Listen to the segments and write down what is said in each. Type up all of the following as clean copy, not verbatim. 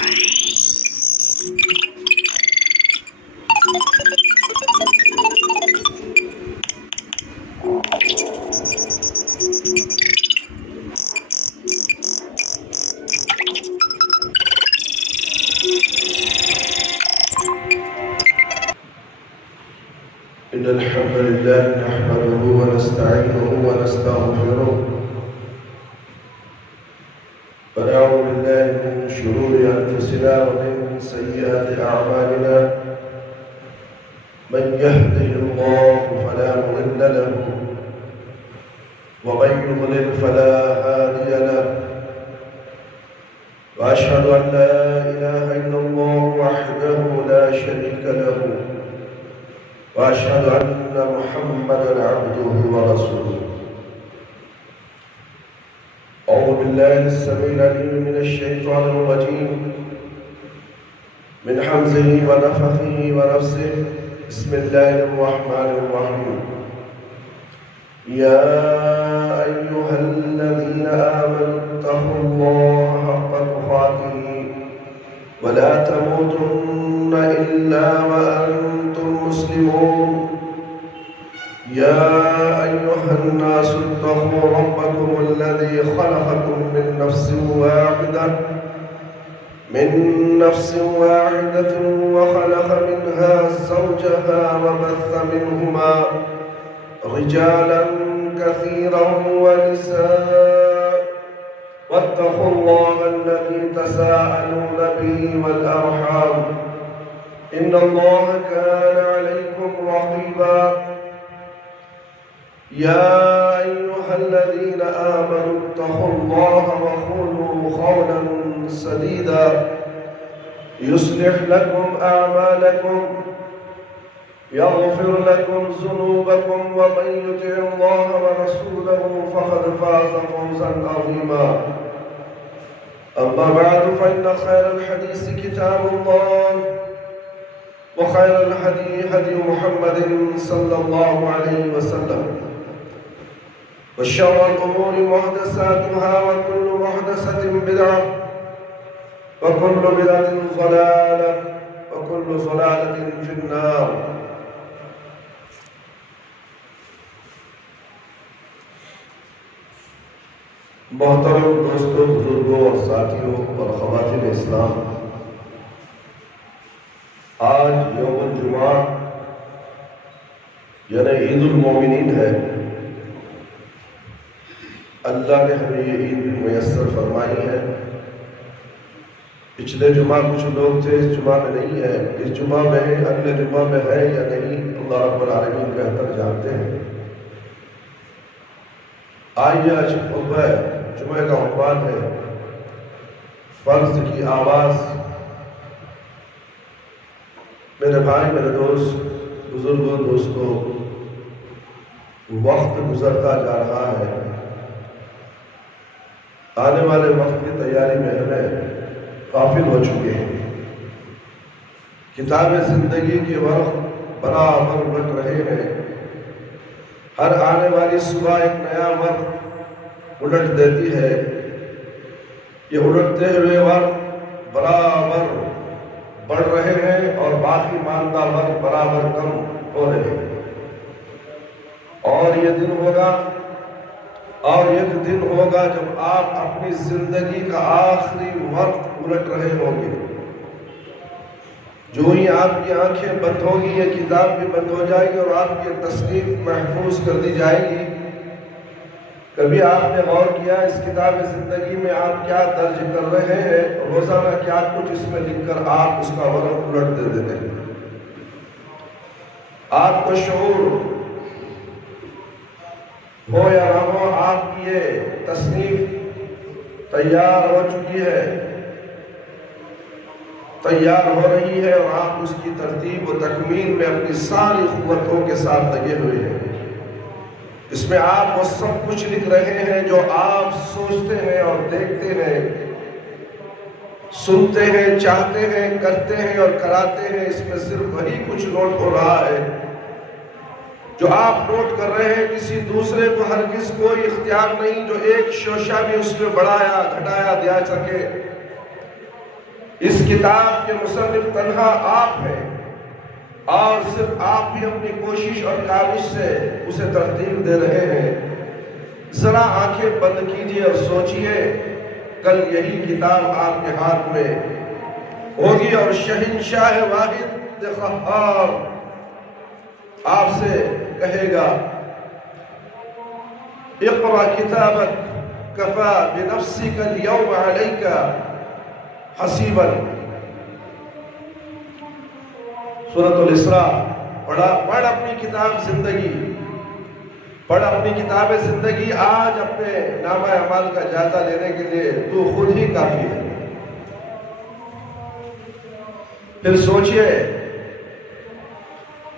إن الحمد لله نحمده ونستعينه ونستغفره ونعوذ بالله من شرور أنفسنا ومن سيئات أعمالنا من يهده الله فلا مضل له ومن يضلل فلا هادي له وأشهد أن لا إله إلا الله وحده لا شريك له وأشهد أن محمدًا عبده ورسوله. أعوذ بالله السميع العليم من الشيطان الرجيم من حمزه ونفخه ونفسه. بسم الله الرحمن الرحيم. يا أيها الذين آمنوا اتقوا الله حق تقاته ولا تموتن إلا وأنتم مسلمون. يا أيها الناس اتقوا ربكم الذي خلقكم من نفس واحدة وخلق منها زوجها وبث منهما رجالا كثيرا ونساء واتقوا الله الذي تساءلون به والأرحام إن الله كان عليكم رقيبا. يا أيها الذين آمنوا اتقوا الله وقولوا قولا سديدا يصلح لكم أعمالكم يغفر لكم ذنوبكم ومن يطع الله ورسوله فقد فاز فوزا عظيما. أما بعد فإن خير الحديث كتاب الله وخير الهدي هدي محمد صلى الله عليه وسلم وشر الأمور محدثاتها وكل محدثة بدعة وكل بدعة ضلالة وكل ضلالة في النار. محترم دوستوں، بزرگوں اور ساتھیوں اور خواتین اسلام، آج یوم الجمعہ یعنی عید المومنین ہے. اللہ نے ہمیں یہ عید میسر فرمائی ہے. پچھلے جمعہ کچھ لوگ تھے، اس جمعہ میں نہیں ہے، اس جمعہ میں ہے، اگلے جمعہ میں ہے یا نہیں، اللہ رب العالمین بہتر جانتے ہیں. آئیے آج خطبہ جمعہ کا عنوان ہے فرض کی آواز. میرے بھائی، میرے دوست، بزرگوں، دوستوں، وقت گزرتا جا رہا ہے. آنے والے وقت کی تیاری میں ہمیں غافل ہو چکے ہیں. کتاب زندگی کے ورق برابر الٹ رہے ہیں. ہر آنے والی صبح ایک نیا ورق الٹ دیتی ہے. یہ الٹتے ہوئے ورق برابر بڑھ رہے ہیں اور باقی ماندہ ورق برابر کم ہو رہے ہیں. اور یہ دن ہوگا اور ایک دن ہوگا جب آپ اپنی زندگی کا آخری وقت الٹ رہے ہوں گے. جو ہی آپ کی آنکھیں بند ہوگی یہ کتاب بھی بند ہو جائے گی اور آپ کی تصنیف محفوظ کر دی جائے گی. کبھی آپ نے غور کیا اس کتاب زندگی میں آپ کیا درج کر رہے ہیں؟ روزانہ کیا کچھ اس میں لکھ کر آپ اس کا ورق الٹ دے دیتے ہیں؟ آپ کو شعور ہو یا نہ ہو، آپ کی یہ تصنیف تیار ہو چکی ہے، تیار ہو رہی ہے اور آپ اس کی ترتیب و تکمیل میں اپنی ساری قوتوں کے ساتھ لگے ہوئے ہیں. اس میں آپ وہ سب کچھ لکھ رہے ہیں جو آپ سوچتے ہیں اور دیکھتے ہیں، سنتے ہیں، چاہتے ہیں، کرتے ہیں اور کراتے ہیں. اس میں صرف وہی کچھ نوٹ ہو رہا ہے جو آپ نوٹ کر رہے ہیں. کسی دوسرے کو ہرگز کوئی اختیار نہیں جو ایک شوشہ بھی اس میں بڑھایا گھٹایا دیا سکے. اس کتاب کے مصنف تنہا آپ ہیں، اور صرف آپ بھی اپنی کوشش اور کاوش سے اسے ترتیب دے رہے ہیں۔ ذرا آنکھیں بند کیجیے اور سوچئے، کل یہی کتاب آپ کے ہاتھ میں ہوگی اور شہنشاہ واحد قہار آپ سے کہے گا اقرأ کتابک کفا بنفسک اليوم علیک حسیبا۔ سورۃ الاسراء پڑھ اپنی کتاب زندگی، پڑھ اپنی کتاب زندگی، آج اپنے نامہ اعمال کا جائزہ لینے کے لیے تو خود ہی کافی ہے۔ پھر سوچئے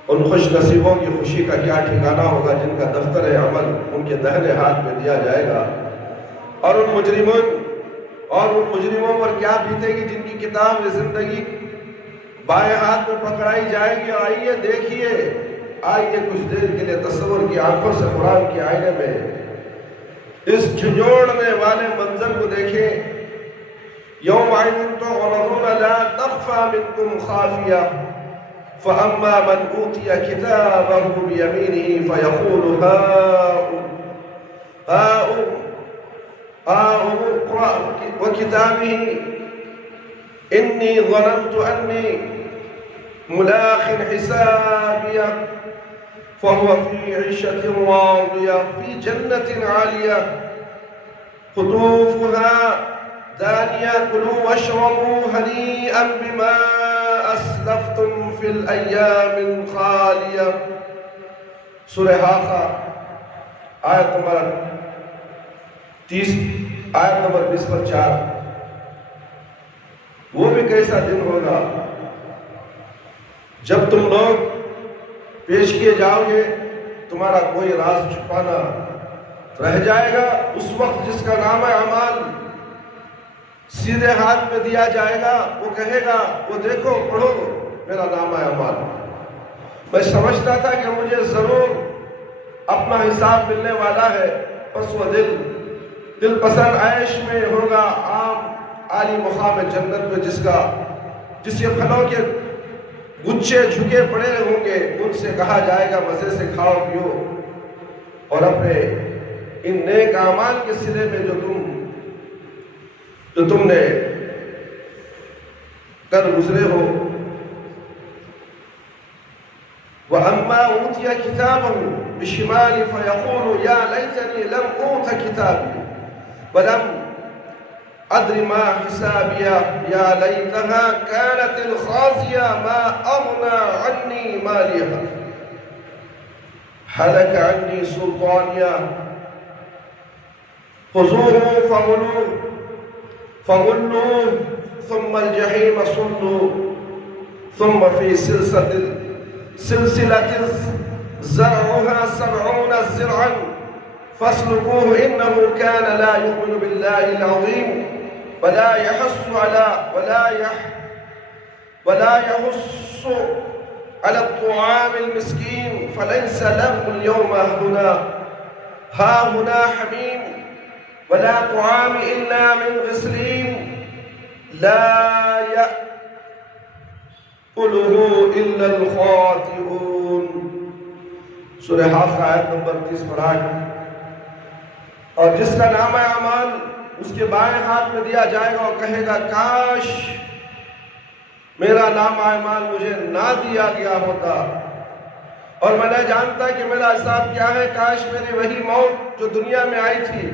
ان خوش نصیبوں کی خوشی کا کیا ٹھکانہ ہوگا جن کا دفتر عمل ان کے دہنے ہاتھ میں دیا جائے گا، اور ان مجرموں پر کیا بیتے گی جن کی کتاب زندگی بائیں ہاتھ میں پکڑائی جائے گی۔ آئیے دیکھیے، آئیے کچھ دیر کے لیے تصور کی آنکھوں سے قرآن کے آئینے میں اس جھنجھوڑنے والے منظر کو دیکھیں۔ یومئذ تعرضون لا تخفى منکم خافیہ فأما من أوتي كتابه بيمينه فيقول هاؤم اقرأ وكتابه إني ظننت أني ملاق حسابية فهو في عيشة راضية في جنة عالية قطوفها دانية كلوا واشربوا هنيئا بما اسلفتم فی الایام الخالیہ۔ سورہ حاقہ آیت نمبر 20 پر 4۔ وہ بھی کیسا دن ہوگا جب تم لوگ پیش کیے جاؤ گے، تمہارا کوئی راز چھپانا رہ جائے گا۔ اس وقت جس کا نامہ اعمال سیدھے ہاتھ میں دیا جائے گا، وہ کہے گا، وہ دیکھو پڑھو میرا نامہ اعمال۔ میں سمجھتا تھا کہ مجھے ضرور اپنا حساب ملنے والا ہے، بس وہ دل پسند عیش میں ہوگا، عام عالی مقام جنت میں جس کے پھلوں کے گچھے جھکے پڑے ہوں گے، ان سے کہا جائے گا مزے سے کھاؤ پیو، اور اپنے ان نیک اعمال کے صلے میں جو تم نے کر گزرے ہو۔ وَأَمَّا أُوتِيَ كِتَابَهُ بِشِمَالِهِ فَيَقُولُ يَا لَيْتَنِي لَمْ أُوتَ كِتَابِيَهْ وَلَمْ أَدْرِ مَا حِسَابِيَهْ يَا لَيْتَهَا كَانَتِ الْخَازِيَةَ مَا أَغْنَى عَنِّي مَالِيَهْ هَلَكَ عَنِّي سُلْطَانِيَهْ خُذُوهُ فغلوه ثم الجحيم صلوا ثم في سلسلة زرعها 70 ذراعا فاسلكوه إنه كان لا يؤمن بالله العظيم ولا يحث على الطعام المسكين فليس له اليوم ها هنا حميم ولا طعام إلا من غسلين لا يأكله إلا الخاطئون۔ سورہ حاقہ آیت نمبر 30 پر 8۔ اور جس کا نامہ اعمال اس کے بائیں ہاتھ میں دیا جائے گا، اور کہے گا کاش میرا نامہ اعمال مجھے نہ دیا گیا ہوتا، اور میں نہ جانتا کہ میرا حساب کیا ہے، کاش میری وہی موت جو دنیا میں آئی تھی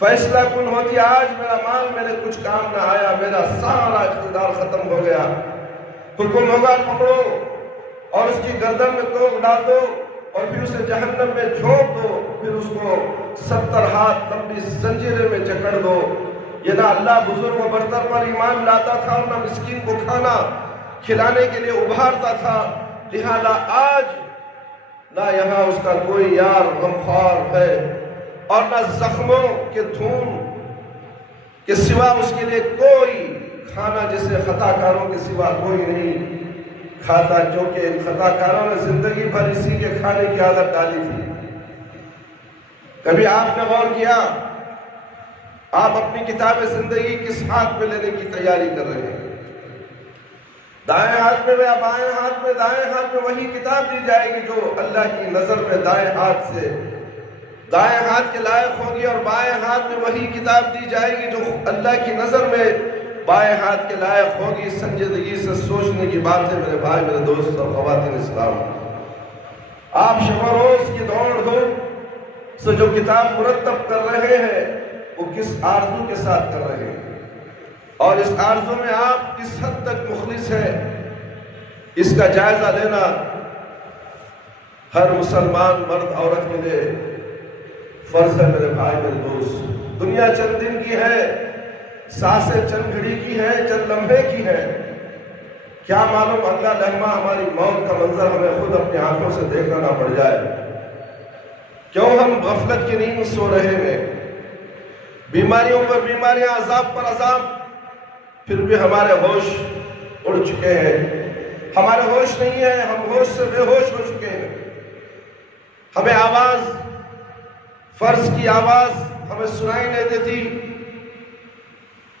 فیصلہ کن ہوتی، آج میرا مال میرے کچھ کام نہ آیا، میرا سارا اقتدار ختم ہو گیا۔ حکم ہوگا پکڑو اور اس کی گردن میں توق ڈال دو، اور پھر اسے جہنم میں جھونک دو، پھر اس کو 70 ہاتھ لمبی زنجیریں میں جکڑ دو۔ یہ نہ اللہ بزرگ و برتر پر ایمان لاتا تھا، اور نہ مسکین کو کھانا کھلانے کے لیے ابھارتا تھا، لہذا آج نہ یہاں اس کا کوئی یار غمخوار ہے، اور نہ زخموں کے دھون کے سوا اس کے لیے کوئی کھانا، جسے خطا کاروں کے سوا کوئی نہیں کھاتا، جو کہ ان خطا کاروں نے زندگی بھر اسی کے کھانے کی عادت ڈالی تھی۔ کبھی آپ نے غور کیا آپ اپنی کتاب زندگی کس ہاتھ میں لینے کی تیاری کر رہے ہیں؟ دائیں ہاتھ میں یا بائیں ہاتھ میں؟ دائیں ہاتھ میں وہی کتاب دی جائے گی جو اللہ کی نظر میں دائیں ہاتھ کے لائق ہوگی، اور بائیں ہاتھ میں وہی کتاب دی جائے گی جو اللہ کی نظر میں بائیں ہاتھ کے لائق ہوگی۔ سنجیدگی سے سوچنے کی بات ہے میرے بھائی، میرے دوست اور خواتین اسلام۔ آپ شب و روز کی دوڑ دھوپ سے جو کتاب مرتب کر رہے ہیں وہ کس آرزو کے ساتھ کر رہے ہیں، اور اس آرزو میں آپ کس حد تک مخلص ہیں، اس کا جائزہ لینا ہر مسلمان مرد عورت کے لیے فرض ہے میرے بھائی، میرے دوست۔ دنیا چند دن کی ہے، سانسیں چند گھڑی کی ہے، چند لمحے کی ہے، کیا معلوم اگلا لمحہ ہماری موت کا منظر ہمیں خود اپنی آنکھوں سے دیکھنا نہ پڑ جائے۔ کیوں ہم غفلت کی نیند سو رہے ہیں، بیماریوں پر بیماریاں، عذاب پر عذاب، پھر بھی ہمارے ہوش اڑ چکے ہیں، ہمارے ہوش نہیں ہے، ہم ہوش سے بے ہوش ہو چکے ہیں۔ ہمیں آواز، فرض کی آواز ہمیں سنائی نہیں دیتی،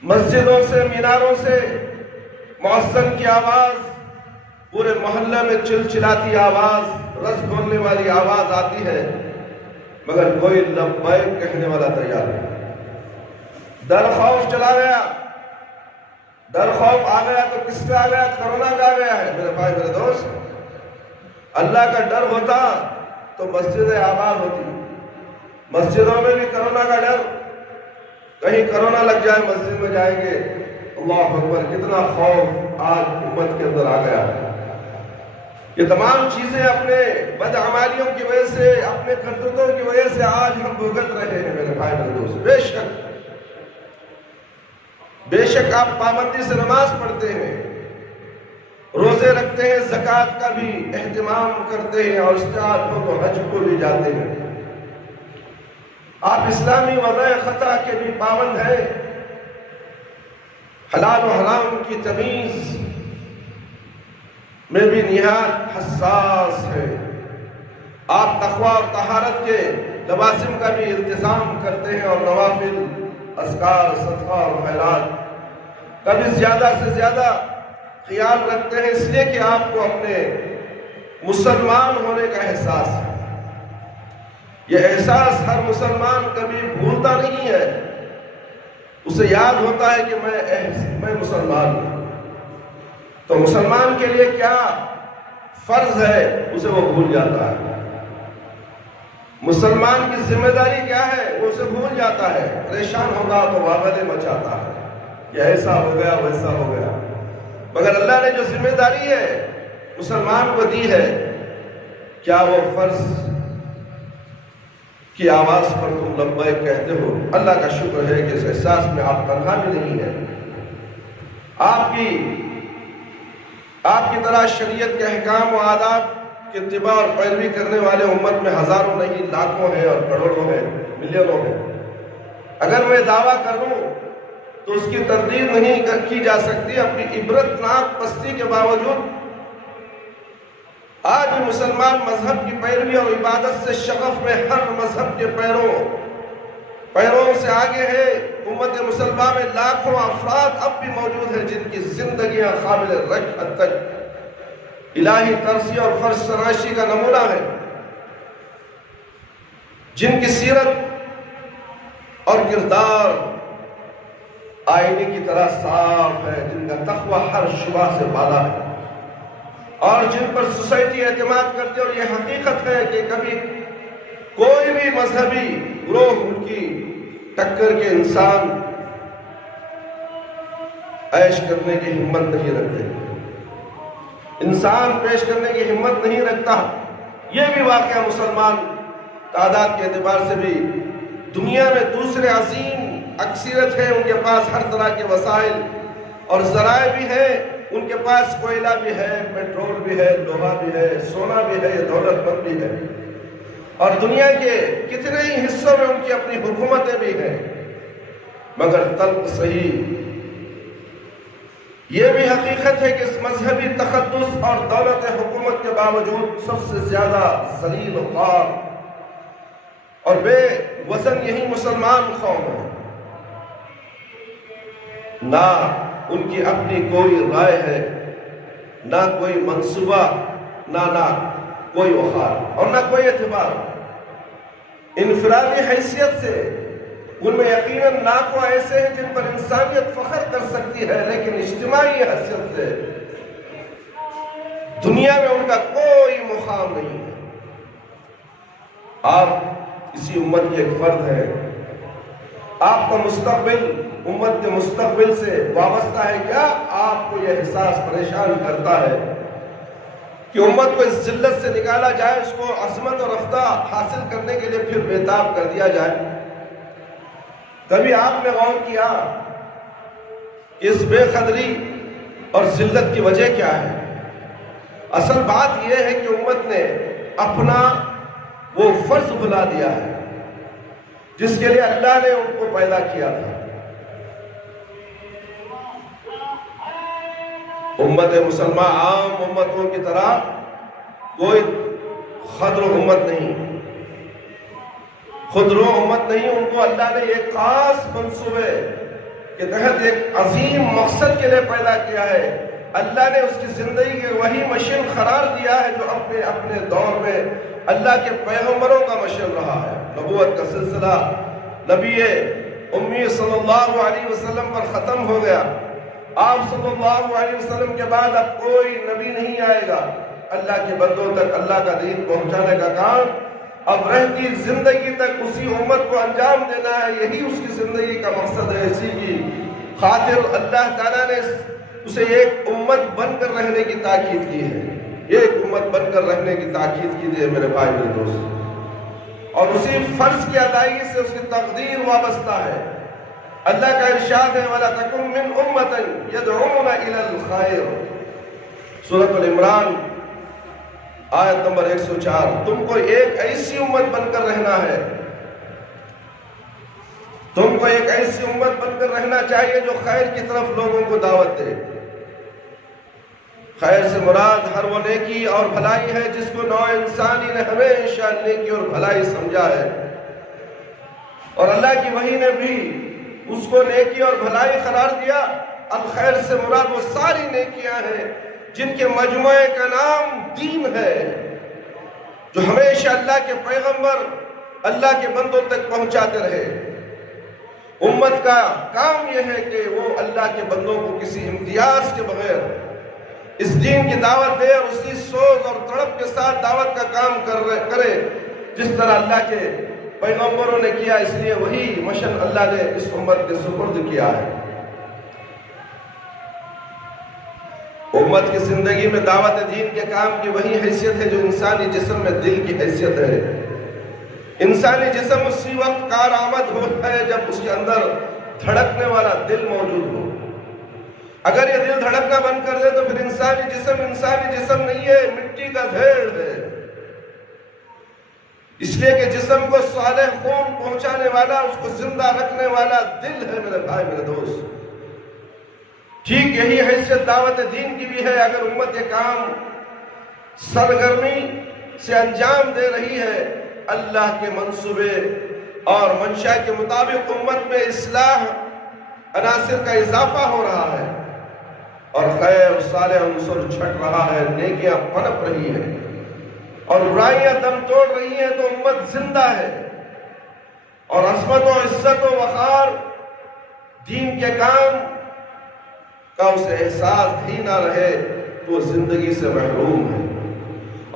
مسجدوں سے، میناروں سے مؤذن کی آواز، پورے محلے میں چلچلاتی آواز، رس بولنے والی آواز آتی ہے، مگر کوئی لبیک کہنے والا تیار نہیں۔ ڈر خوف چلا گیا، ڈر خوف آ گیا تو کس پہ آ گیا؟ کرونا کا آ گیا ہے میرے بھائی، میرے دوست۔ اللہ کا ڈر ہوتا تو مسجدیں آباد ہوتی، مسجدوں میں بھی کرونا کا ڈر، کہیں کرونا لگ جائے مسجد میں جائیں گے، اللہ اکبر، کتنا خوف آج امت کے اندر آ گیا ہے۔ یہ تمام چیزیں اپنے بدعمالیوں کی وجہ سے، اپنے کرتوتوں کی وجہ سے آج ہم بھگت رہے ہیں میرے بھائی، میرے دوست۔ بے شک آپ پابندی سے نماز پڑھتے ہیں، روزے رکھتے ہیں، زکوٰۃ کا بھی اہتمام کرتے ہیں، اور استعداد ہو تو حج کو بھی جاتے ہیں۔ آپ اسلامی وضع خطا کے بھی پابند ہیں، حلال و حرام کی تمیز میں بھی نہایت حساس ہے۔ آپ تقویٰ اور طہارت کے لوازم کا بھی التزام کرتے ہیں، اور نوافل، اذکار، صدقہ اور خیرات کا بھی زیادہ سے زیادہ خیال رکھتے ہیں، اس لیے کہ آپ کو اپنے مسلمان ہونے کا احساس ہے۔ یہ احساس ہر مسلمان کبھی بھولتا نہیں ہے، اسے یاد ہوتا ہے کہ میں مسلمان ہوں۔ تو مسلمان کے لیے کیا فرض ہے اسے وہ بھول جاتا ہے، مسلمان کی ذمہ داری کیا ہے وہ اسے بھول جاتا ہے، پریشان ہوگا تو واولے مچاتا ہے کہ ایسا ہو گیا ویسا ہو گیا، مگر اللہ نے جو ذمہ داری ہے مسلمان کو دی ہے، کیا وہ فرض کی آواز پر تم لبیک کہتے ہو؟ اللہ کا شکر ہے کہ اس احساس میں آپ تنہا بھی نہیں ہیں۔ آپ کی طرح شریعت کے احکام و آداب کی اتباع اور پیروی کرنے والے امت میں ہزاروں نہیں، لاکھوں ہیں اور کروڑوں ہیں، ملینوں ہیں۔ اگر میں دعویٰ کروں تو اس کی تردید نہیں کی جا سکتی۔ اپنی عبرتناک پستی کے باوجود آج بھی مسلمان مذہب کی پیروی اور عبادت سے شغف میں ہر مذہب کے پیروں سے آگے ہے۔ امت مسلمہ میں لاکھوں افراد اب بھی موجود ہیں جن کی زندگیاں قابل رشک حد تک الہی ترسی اور فرش سراشی کا نمونہ ہے، جن کی سیرت اور کردار آئینے کی طرح صاف ہے، جن کا تقوی ہر شبہ سے بالا ہے، اور جن پر سوسائٹی اعتماد کرتی ہے۔ اور یہ حقیقت ہے کہ کبھی کوئی بھی مذہبی گروہ ان کی ٹکر کے انسان عیش کرنے کی ہمت نہیں رکھتے، انسان پیش کرنے کی ہمت نہیں رکھتا۔ یہ بھی واقعہ مسلمان تعداد کے اعتبار سے بھی دنیا میں دوسرے عظیم اکثریت ہے، ان کے پاس ہر طرح کے وسائل اور ذرائع بھی ہیں، ان کے پاس کوئلہ بھی ہے، پیٹرول بھی ہے، لوہا بھی ہے، سونا بھی ہے، یہ دولت مند بھی ہے، اور دنیا کے کتنے ہی حصوں میں ان کی اپنی حکومتیں بھی ہیں، مگر تلخ صحیح یہ بھی حقیقت ہے کہ اس مذہبی تقدس اور دولت حکومت کے باوجود سب سے زیادہ ذلیل و خوار اور بے وزن یہی مسلمان قوم ہے۔ نہ ان کی اپنی کوئی رائے ہے، نہ کوئی منصوبہ، نہ کوئی وقار اور نہ کوئی اعتبار۔ انفرادی حیثیت سے ان میں یقیناً لاکھوں ایسے ہیں جن پر انسانیت فخر کر سکتی ہے، لیکن اجتماعی حیثیت سے دنیا میں ان کا کوئی مقام نہیں ہے۔ آپ اسی امت کے ایک فرد ہیں، آپ کا مستقبل امت کے مستقبل سے وابستہ ہے کیا؟ آپ کو یہ احساس پریشان کرتا ہے کہ امت کو اس ذلت سے نکالا جائے، اس کو عظمت اور رفتہ حاصل کرنے کے لیے پھر بےتاب کر دیا جائے؟ کبھی آپ نے غور کیا کہ اس بے قدری اور ذلت کی وجہ کیا ہے؟ اصل بات یہ ہے کہ امت نے اپنا وہ فرض بھلا دیا ہے جس کے لیے اللہ نے ان کو پیدا کیا تھا۔ امت مسلمہ عام امتوں کی طرح کوئی خضر امت نہیں، خودرو امت نہیں۔ ان کو اللہ نے ایک خاص منصوبے کے تحت ایک عظیم مقصد کے لیے پیدا کیا ہے۔ اللہ نے اس کی زندگی کے وہی مشن قرار دیا ہے جو اپنے اپنے دور میں اللہ کے پیغمبروں کا مشن رہا ہے۔ نبوت کا سلسلہ نبی امی صلی اللہ علیہ وسلم پر ختم ہو گیا۔ آپ صلی اللہ علیہ وسلم کے بعد اب کوئی نبی نہیں آئے گا۔ اللہ کے بندوں تک اللہ کا دین پہنچانے کا کام اب رہتی زندگی تک اسی امت کو انجام دینا ہے۔ یہی اس کی زندگی کا مقصد ہے۔ اسی کی خاطر اللہ تعالیٰ نے اسے ایک امت بن کر رہنے کی تاکید کی ہے، ایک امت بن کر رہنے کی تاکید کی ہے میرے بھائی میرے دوست، اور اسی فرض کی ادائیگی سے اس کی تقدیر وابستہ ہے۔ اللہ کا ارشاد ہے وَلَا تَكُن مِّنْ أُمَّةٍ يَدْعُونَ إِلَى الْخَيْرِ، سورۃ العمران آیت نمبر 104۔ تم کو ایک ایسی امت بن کر رہنا ہے، تم کو ایک ایسی امت بن کر رہنا چاہیے جو خیر کی طرف لوگوں کو دعوت دے۔ خیر سے مراد ہر وہ نیکی اور بھلائی ہے جس کو نوع انسانی نے ہمیشہ نیکی اور بھلائی سمجھا ہے، اور اللہ کی وحی نے بھی اس کو نیکی اور بھلائی قرار دیا۔ الخیر سے مراد وہ ساری نیکیاں ہیں جن کے مجموعے کا نام دین ہے، جو ہمیشہ اللہ کے پیغمبر اللہ کے بندوں تک پہنچاتے رہے۔ امت کا کام یہ ہے کہ وہ اللہ کے بندوں کو کسی امتیاز کے بغیر اس دین کی دعوت دے، اور اسی سوز اور تڑپ کے ساتھ دعوت کا کام کرے جس طرح اللہ کے پیغمبروں نے کیا۔ اس لیے وہی مشن اللہ نے اس امت کے سپرد کیا ہے۔ امت کی زندگی میں دعوت دین کے کام کی وہی حیثیت ہے جو انسانی جسم میں دل کی حیثیت ہے۔ انسانی جسم اسی وقت کارآمد ہوتا ہے جب اس کے اندر دھڑکنے والا دل موجود ہو۔ اگر یہ دل دھڑکنا بند کر دے تو پھر انسانی جسم نہیں ہے، مٹی کا ڈھیر ہے۔ اس لیے کہ جسم کو صالح خون پہنچانے والا، اس کو زندہ رکھنے والا دل ہے میرے بھائی میرے دوست۔ ٹھیک یہی حیثیت دعوت دین کی بھی ہے۔ اگر امت یہ کام سرگرمی سے انجام دے رہی ہے، اللہ کے منصوبے اور منشا کے مطابق امت میں اصلاح عناصر کا اضافہ ہو رہا ہے، اور خیر صالح عنصر چھٹ رہا ہے، نیکیاں پنپ رہی ہیں اور برائیاں دم توڑ رہی ہیں، تو امت زندہ ہے۔ اور عظمت و عزت و وقار دین کے کام کا اسے احساس ہی نہ رہے تو وہ زندگی سے محروم ہے،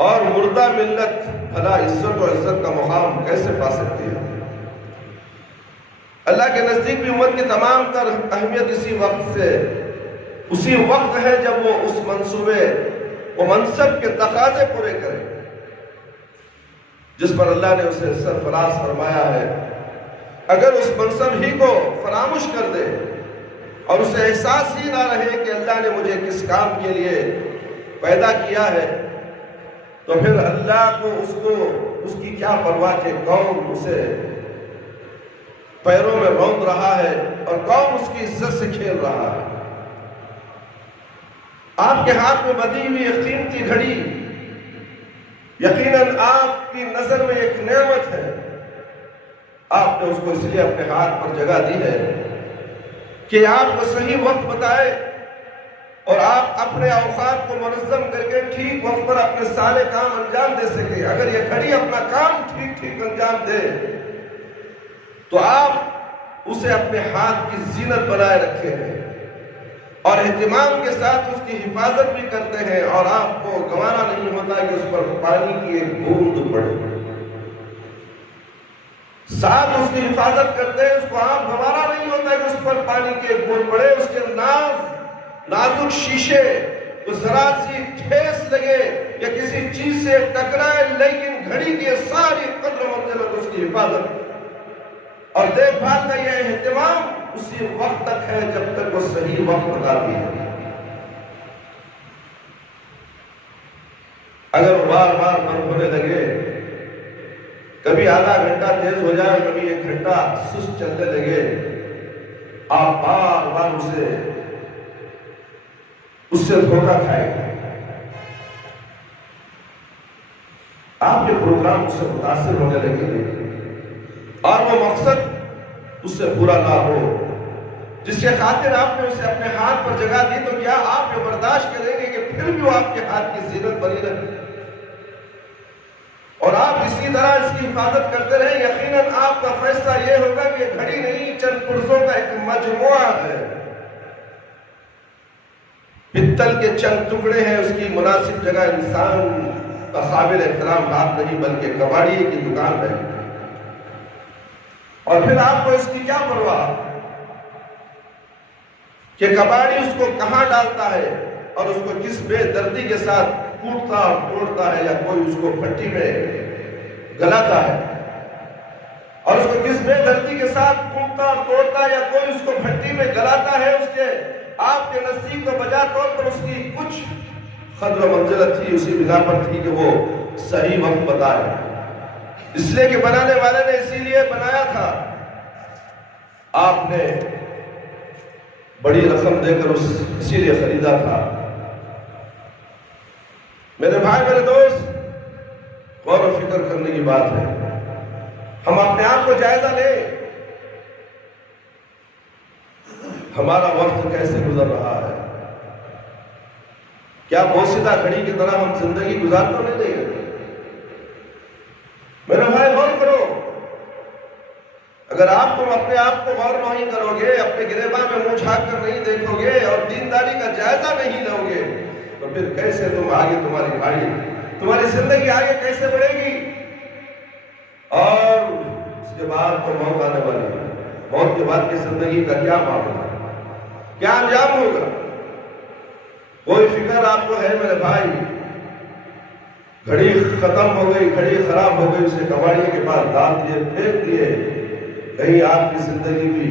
اور مردہ ملت بھلا عزت و عزت کا مقام کیسے پا سکتی ہے؟ اللہ کے نزدیک بھی امت کی تمام تر اہمیت اسی وقت ہے جب وہ اس منصوبے و منصب کے تقاضے پورے کرے جس پر اللہ نے اسے سرفراز فرمایا ہے۔ اگر اس منصب ہی کو فراموش کر دے اور اسے احساس ہی نہ رہے کہ اللہ نے مجھے کس کام کے لیے پیدا کیا ہے، تو پھر اللہ کو اس کی کیا پرواہ کہ قوم اسے پیروں میں روند رہا ہے اور قوم اس کی عزت سے کھیل رہا ہے۔ آپ کے ہاتھ میں بدی ہوئی ایک قیمتی گھڑی یقیناً آپ کی نظر میں ایک نعمت ہے۔ آپ نے اس کو اس لیے اپنے ہاتھ پر جگہ دی ہے کہ آپ کو صحیح وقت بتائے اور آپ اپنے اوقات کو منظم کر کے ٹھیک وقت پر اپنے سارے کام انجام دے سکیں. اگر یہ گھڑی اپنا کام ٹھیک انجام دے تو آپ اسے اپنے ہاتھ کی زینت بنائے رکھے ہیں اور اہتمام کے ساتھ اس کی حفاظت بھی کرتے ہیں، اور آپ کو گوارا نہیں ہوتا کہ اس پر پانی کی ایک بوند پڑے. ساتھ اس کی حفاظت کرتے ہیں، اس کو آپ گوارا نہیں ہوتا کہ اس پر پانی کی ایک بوند پڑے. اس کے نازک شیشے تو ذرا سی ٹھیس لگے یا کسی چیز سے ٹکرائے، لیکن گھڑی کی ساری قدر و منزلت اس کی حفاظت اور دیکھ بھال کا یہ اہتمام اسی وقت تک ہے جب تک وہ صحیح وقت بتاتی ہے. اگر وہ بار بار بند ہونے لگے، کبھی آدھا گھنٹہ تیز ہو جائے، کبھی 1 گھنٹہ سست چلنے لگے، آپ بار بار اس سے دھوکہ کھائے گا. آپ کے پروگرام اس سے متاثر ہونے لگے گے اور وہ مقصد اس سے پورا نہ ہو جس کے خاطر آپ نے اسے اپنے ہاتھ پر جگہ دی. تو کیا آپ یہ برداشت کریں گے کہ پھر بھی وہ آپ کے ہاتھ کی زینت بنی رہے اور آپ اسی طرح اس کی حفاظت کرتے رہیں؟ یقیناً آپ کا فیصلہ یہ ہوگا کہ یہ گھڑی نہیں، چند پرزوں کا ایک مجموعہ ہے. پتل کے چند ٹکڑے ہیں، اس کی مناسب جگہ انسان کا قابل احترام بات نہیں بلکہ کباڑی کی دکان ہے. اور پھر آپ کو اس کی کیا پرواہ کہ کباڑی اس کو کہاں ڈالتا ہے اور اس کو کس بے دردی کے ساتھ کوٹتا اور توڑتا ہے، یا کوئی اس کو بھٹی میں گلاتا ہے اور اس کو کس بے دردی کے ساتھ کوٹتا اور توڑتا ہے، یا کوئی اس کو بھٹی میں گلاتا ہے. اس کے آپ کے نصیب تو بجا طور پر اس کی کچھ قدر و منزلت تھی، اسی بنا پر تھی کہ وہ صحیح وقت بتائے. اس لیے کہ بنانے والے نے اسی لیے بنایا تھا. آپ نے بڑی رقم دے کر اسی لیے خریدا تھا. میرے بھائی، میرے دوست، غور و فکر کرنے کی بات ہے. ہم اپنے آپ کو جائزہ لیں، ہمارا وقت کیسے گزر رہا ہے. کیا بوسیدہ گھڑی کی طرح ہم زندگی گزار تو نہیں دیں گے؟ میرے بھائی غور کرو. اگر تم اپنے آپ کو غور نہیں کرو گے، اپنے گریباں میں منہ جھانک کر نہیں دیکھو گے اور دینداری کا جائزہ نہیں لو گے، تو پھر کیسے تم آگے، تمہاری گاڑی، تمہاری زندگی آگے کیسے بڑھے گی؟ اور اس کے بعد تو موت آنے والی ہے. موت کے بعد کی زندگی کا کیا معاملہ ہے، کیا انجام ہوگا؟ کوئی فکر آپ کو ہے میرے بھائی؟ گھڑی ختم ہو گئی، گھڑی خراب ہو گئی، اسے کباڑی کے پاس ڈال دیے، پھینک دیے. کہیں آپ کی زندگی بھی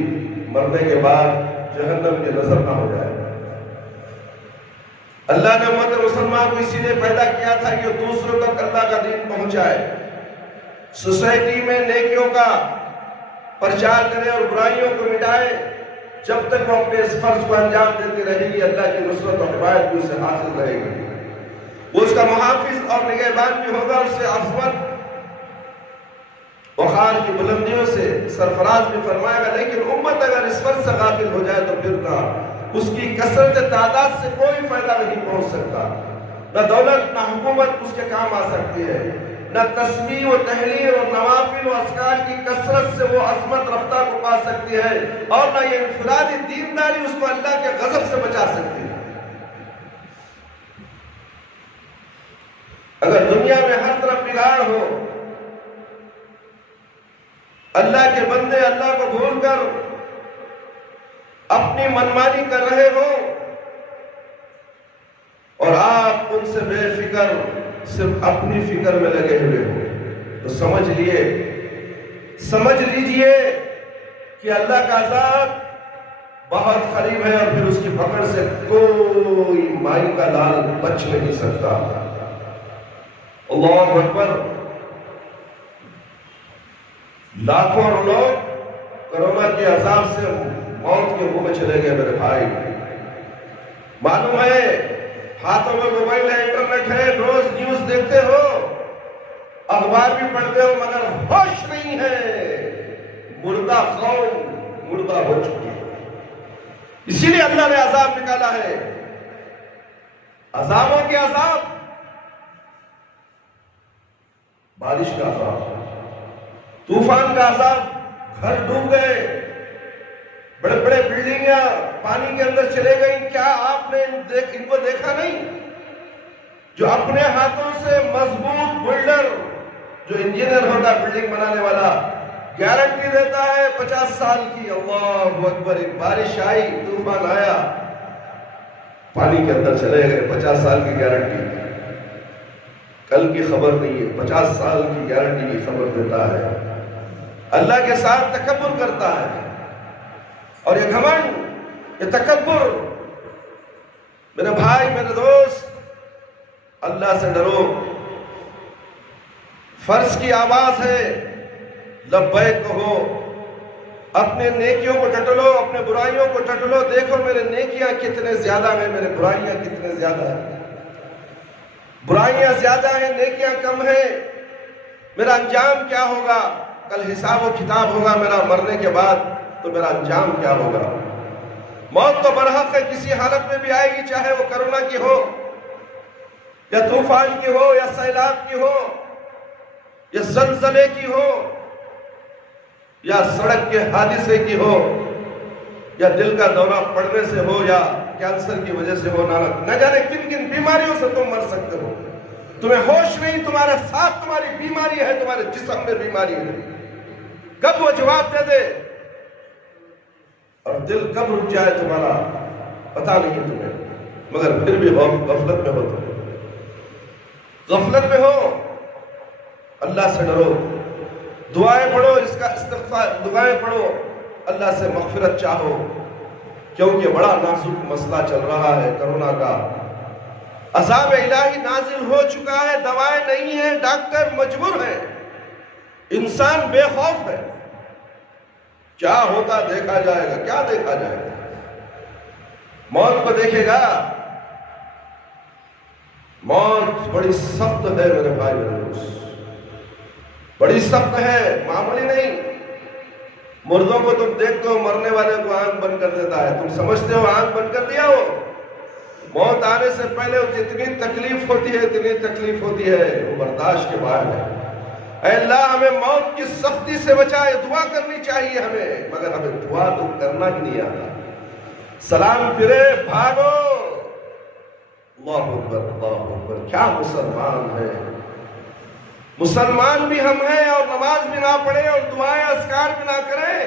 مرنے کے بعد جہنم کی نظر نہ ہو جائے. اللہ نے امت مسلمان کو اسی لیے پیدا کیا تھا کہ دوسروں تک اللہ کا دین پہنچائے، سوسائٹی میں نیکیوں کا پرچار کرے اور برائیوں کو مٹائے. جب تک وہ اپنے اس فرض کو انجام دیتی رہے گی، اللہ کی نصرت اور حمایت بھی اسے حاصل رہے گی. وہ اس کا محافظ اور نگہبان بھی ہوگا، اس سے عظمت وقار کی بلندیوں سے سرفراز بھی فرمائے گا. لیکن امت اگر اس فرض سے غافل ہو جائے تو پھر نہ اس کی کثرت تعداد سے کوئی فائدہ نہیں پہنچ سکتا. نہ دولت، نہ حکومت اس کے کام آ سکتی ہے، نہ تسبیح و تحلیل اور نوافل و اذکار کی کثرت سے وہ عظمت رفتہ کو پا سکتی ہے، اور نہ یہ انفرادی دینداری اس کو اللہ کے غضب سے بچا سکتی ہے. اگر دنیا میں ہر طرف بگاڑ ہو، اللہ کے بندے اللہ کو بھول کر اپنی منمانی کر رہے ہو اور آپ ان سے بے فکر صرف اپنی فکر میں لگے ہوئے ہو، تو سمجھ لیجئے کہ اللہ کا عذاب بہت قریب ہے، اور پھر اس کی پکڑ سے کوئی مائی کا لال بچ نہیں سکتا. اللہ اکبر. لاکھوں لوگ کرونا کے عذاب سے موت کے منہ میں چلے گئے. میرے بھائی معلوم ہے، ہاتھوں میں موبائل ہے، انٹرنیٹ ہے، روز نیوز دیکھتے ہو، اخبار بھی پڑھتے ہو، مگر ہوش نہیں ہے. مردہ قوم مردہ ہو چکی ہے. اسی لیے اللہ نے عذاب نکالا ہے، عذابوں کے عذاب، بارش کا عذاب، طوفان کا عذاب، گھر ڈوب گئے، بڑے بڑے بلڈنگاں پانی کے اندر چلے گئی. کیا آپ نے ان کو دیکھا نہیں؟ جو اپنے ہاتھوں سے مضبوط بلڈر، جو انجینئر ہوگا بلڈنگ بنانے والا، گارنٹی دیتا ہے 50 سال کی. اللہ اکبر، ایک بارش آئی، طوفان آیا، پانی کے اندر چلے گئے، 50 سال کی گارنٹی. کل کی خبر نہیں ہے، 50 سال کی گارنٹی کی خبر دیتا ہے. اللہ کے ساتھ تکبر کرتا ہے، اور یہ گھمنڈ، یہ تکبر. میرے بھائی، میرے دوست، اللہ سے ڈرو. فرض کی آواز ہے، لبیک کہو، اپنے نیکیوں کو ٹٹلو، اپنے برائیوں کو ٹٹلو. دیکھو میرے نیکیاں کتنے زیادہ ہیں، میرے برائیاں کتنے زیادہ ہیں. برائیاں زیادہ ہیں، نیکیاں کم ہیں. میرا انجام کیا ہوگا؟ کل حساب و کتاب ہوگا میرا مرنے کے بعد، تو میرا انجام کیا ہوگا؟ موت تو برحق ہے، کسی حالت میں بھی آئے گی، چاہے وہ کرونا کی ہو، یا طوفان کی ہو، یا سیلاب کی ہو، یا زلزلے کی ہو، یا سڑک کے حادثے کی ہو، یا دل کا دورہ پڑنے سے ہو، یا کینسر کی وجہ سے ہو. نہ جانے کن کن بیماریوں سے تم مر سکتے ہو. تمہیں ہوش نہیں، تمہارے ساتھ تمہاری بیماری ہے، تمہارے جسم میں بیماری ہے. کب وہ جواب دے دے اور دل کب رک جائے تمہارا پتہ نہیں تمہیں. مگر پھر بھی غفلت میں ہو، تم غفلت میں ہو. اللہ سے ڈرو، دعائیں پڑھو، اس کا استغفار، دعائیں پڑھو، اللہ سے مغفرت چاہو، کیونکہ بڑا نازک مسئلہ چل رہا ہے. کرونا کا عذاب الہی نازل ہو چکا ہے. دوائیں نہیں ہیں، ڈاکٹر مجبور ہیں، انسان بے خوف ہے. کیا ہوتا دیکھا جائے گا. کیا دیکھا جائے گا؟ موت کو دیکھے گا. موت بڑی سخت ہے میرے بھائی، میرے دوست، بڑی سخت ہے، معمولی نہیں. مردوں کو تم دیکھتے ہو، مرنے والے کو آنکھ بند کر دیتا ہے. تم سمجھتے ہو آنکھ بند کر دیا ہو؟ موت آنے سے پہلے جتنی تکلیف ہوتی ہے، اتنی تکلیف ہوتی ہے، وہ برداشت کے باہر ہے. اے اللہ ہمیں موت کی سختی سے بچائے. دعا کرنی چاہیے ہمیں، مگر ہمیں دعا تو کرنا ہی نہیں آتا. سلام پھرے، بھاگو. اللہ اکبر، اللہ اکبر. کیا مسلمان ہے! مسلمان بھی ہم ہیں، اور نماز بھی نہ پڑھیں، اور دعائیں اذکار بھی نہ کریں،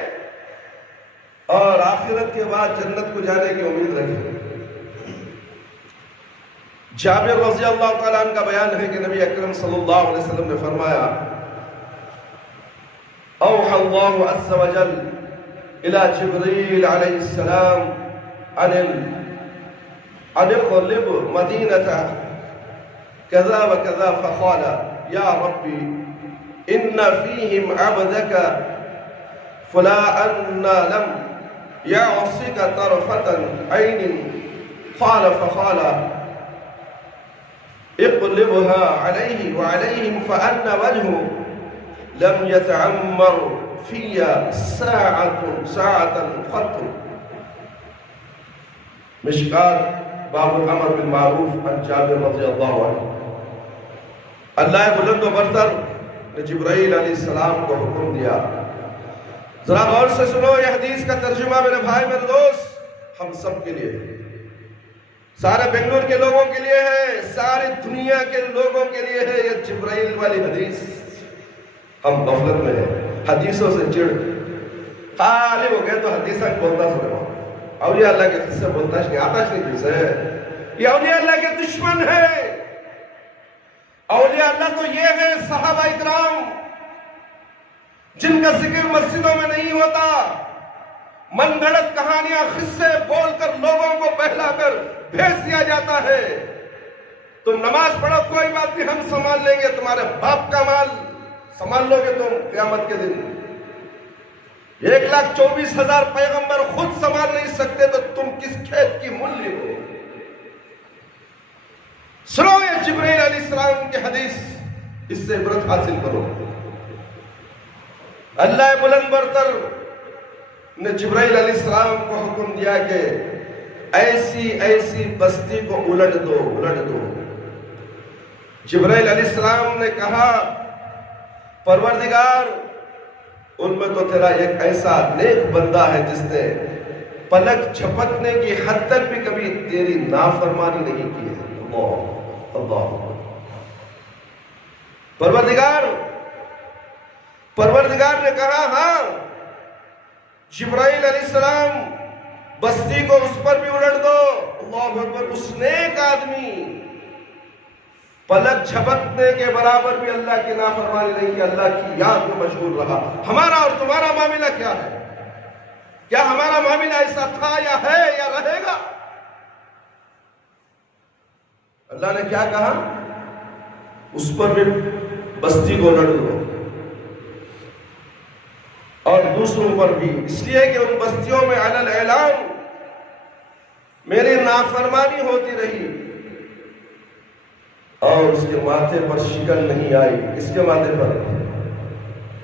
اور آخرت کے بعد جنت کو جانے کی امید رکھیں. جابر رضی اللہ تعالیٰ عنہ کا بیان ہے کہ نبی اکرم صلی اللہ علیہ وسلم نے فرمایا: اوحى الله عز وجل الى جبريل عليه السلام ان اقلب مدينة كذا وكذا، فقال: يا ربي ان فيهم عبدك فلان لم يعصك طرفة عين. فقال: اقلبها عليه وعليهم فأن وجهه لم يتعمر في ساعة قط. مشکات باب الامر بالمعروف عن جابر رضی اللہ عنہ. اللہ بلند و برتر نے جبرائیل علیہ السلام کو حکم دیا. ذرا غور سے سنو، یہ حدیث کا ترجمہ میرے بھائی، میرے دوست، ہم سب کے لیے، سارے بنگلور کے لوگوں کے لیے ہے، ساری دنیا کے لوگوں کے لیے ہے. یہ جبرائیل والی حدیث. ہم غفلت میں ہیں، حدیثوں سے چڑ خالی ہو گئے تو حدیثیں بولتا سنو. اولیاء اللہ کے قصے بولتا نہیں، آتا نہیں جس ہے. یہ اولیاء اللہ کے دشمن ہے. اولیاء اللہ تو یہ ہے صحابہ اکرام جن کا ذکر مسجدوں میں نہیں ہوتا، من گھڑت کہانیاں قصے بول کر لوگوں کو بہلا کر بھیج دیا جاتا ہے. تم نماز پڑھو، کوئی بات نہیں، ہم سنبھال لیں گے. تمہارے باپ کا مال سنبھال لو گے تم قیامت کے دن. 1,24,000 پیغمبر خود سنبھال نہیں سکتے تو تم کس کھیت کی مولی ہو. سنو یہ جبرائیل علیہ السلام کی حدیث، اس سے عبرت حاصل کرو. اللہ بلند برتر نے جبرائیل علیہ السلام کو حکم دیا کہ ایسی ایسی بستی کو الٹ دو الٹ دو۔ جبرائیل علیہ السلام نے کہا پروردگار ان میں تو تیرا ایک ایسا نیک بندہ ہے جس نے پلک جھپکنے کی حد تک بھی کبھی تیری نافرمانی نہیں کی ہے۔ اللہ اللہ پروردگار نے کہا ہاں جبرائیل علیہ السلام بستی کو اس پر بھی الٹ دو۔ اللہ اکبر۔ اس نیک آدمی پلک جھپکنے کے برابر بھی اللہ کی نافرمانی نہیں کی، اللہ کی یاد میں مشغول رہا۔ ہمارا اور تمہارا معاملہ کیا ہے؟ کیا ہمارا معاملہ ایسا تھا یا ہے یا رہے گا؟ اللہ نے کیا کہا؟ اس پر بھی بستی کو الٹ دو اور دوسروں پر بھی، اس لیے کہ ان بستیوں میں علی الاعلان میری نافرمانی ہوتی رہی اور اس کے ماتھے پر شکن نہیں آئی۔ اس کے ماتھے پر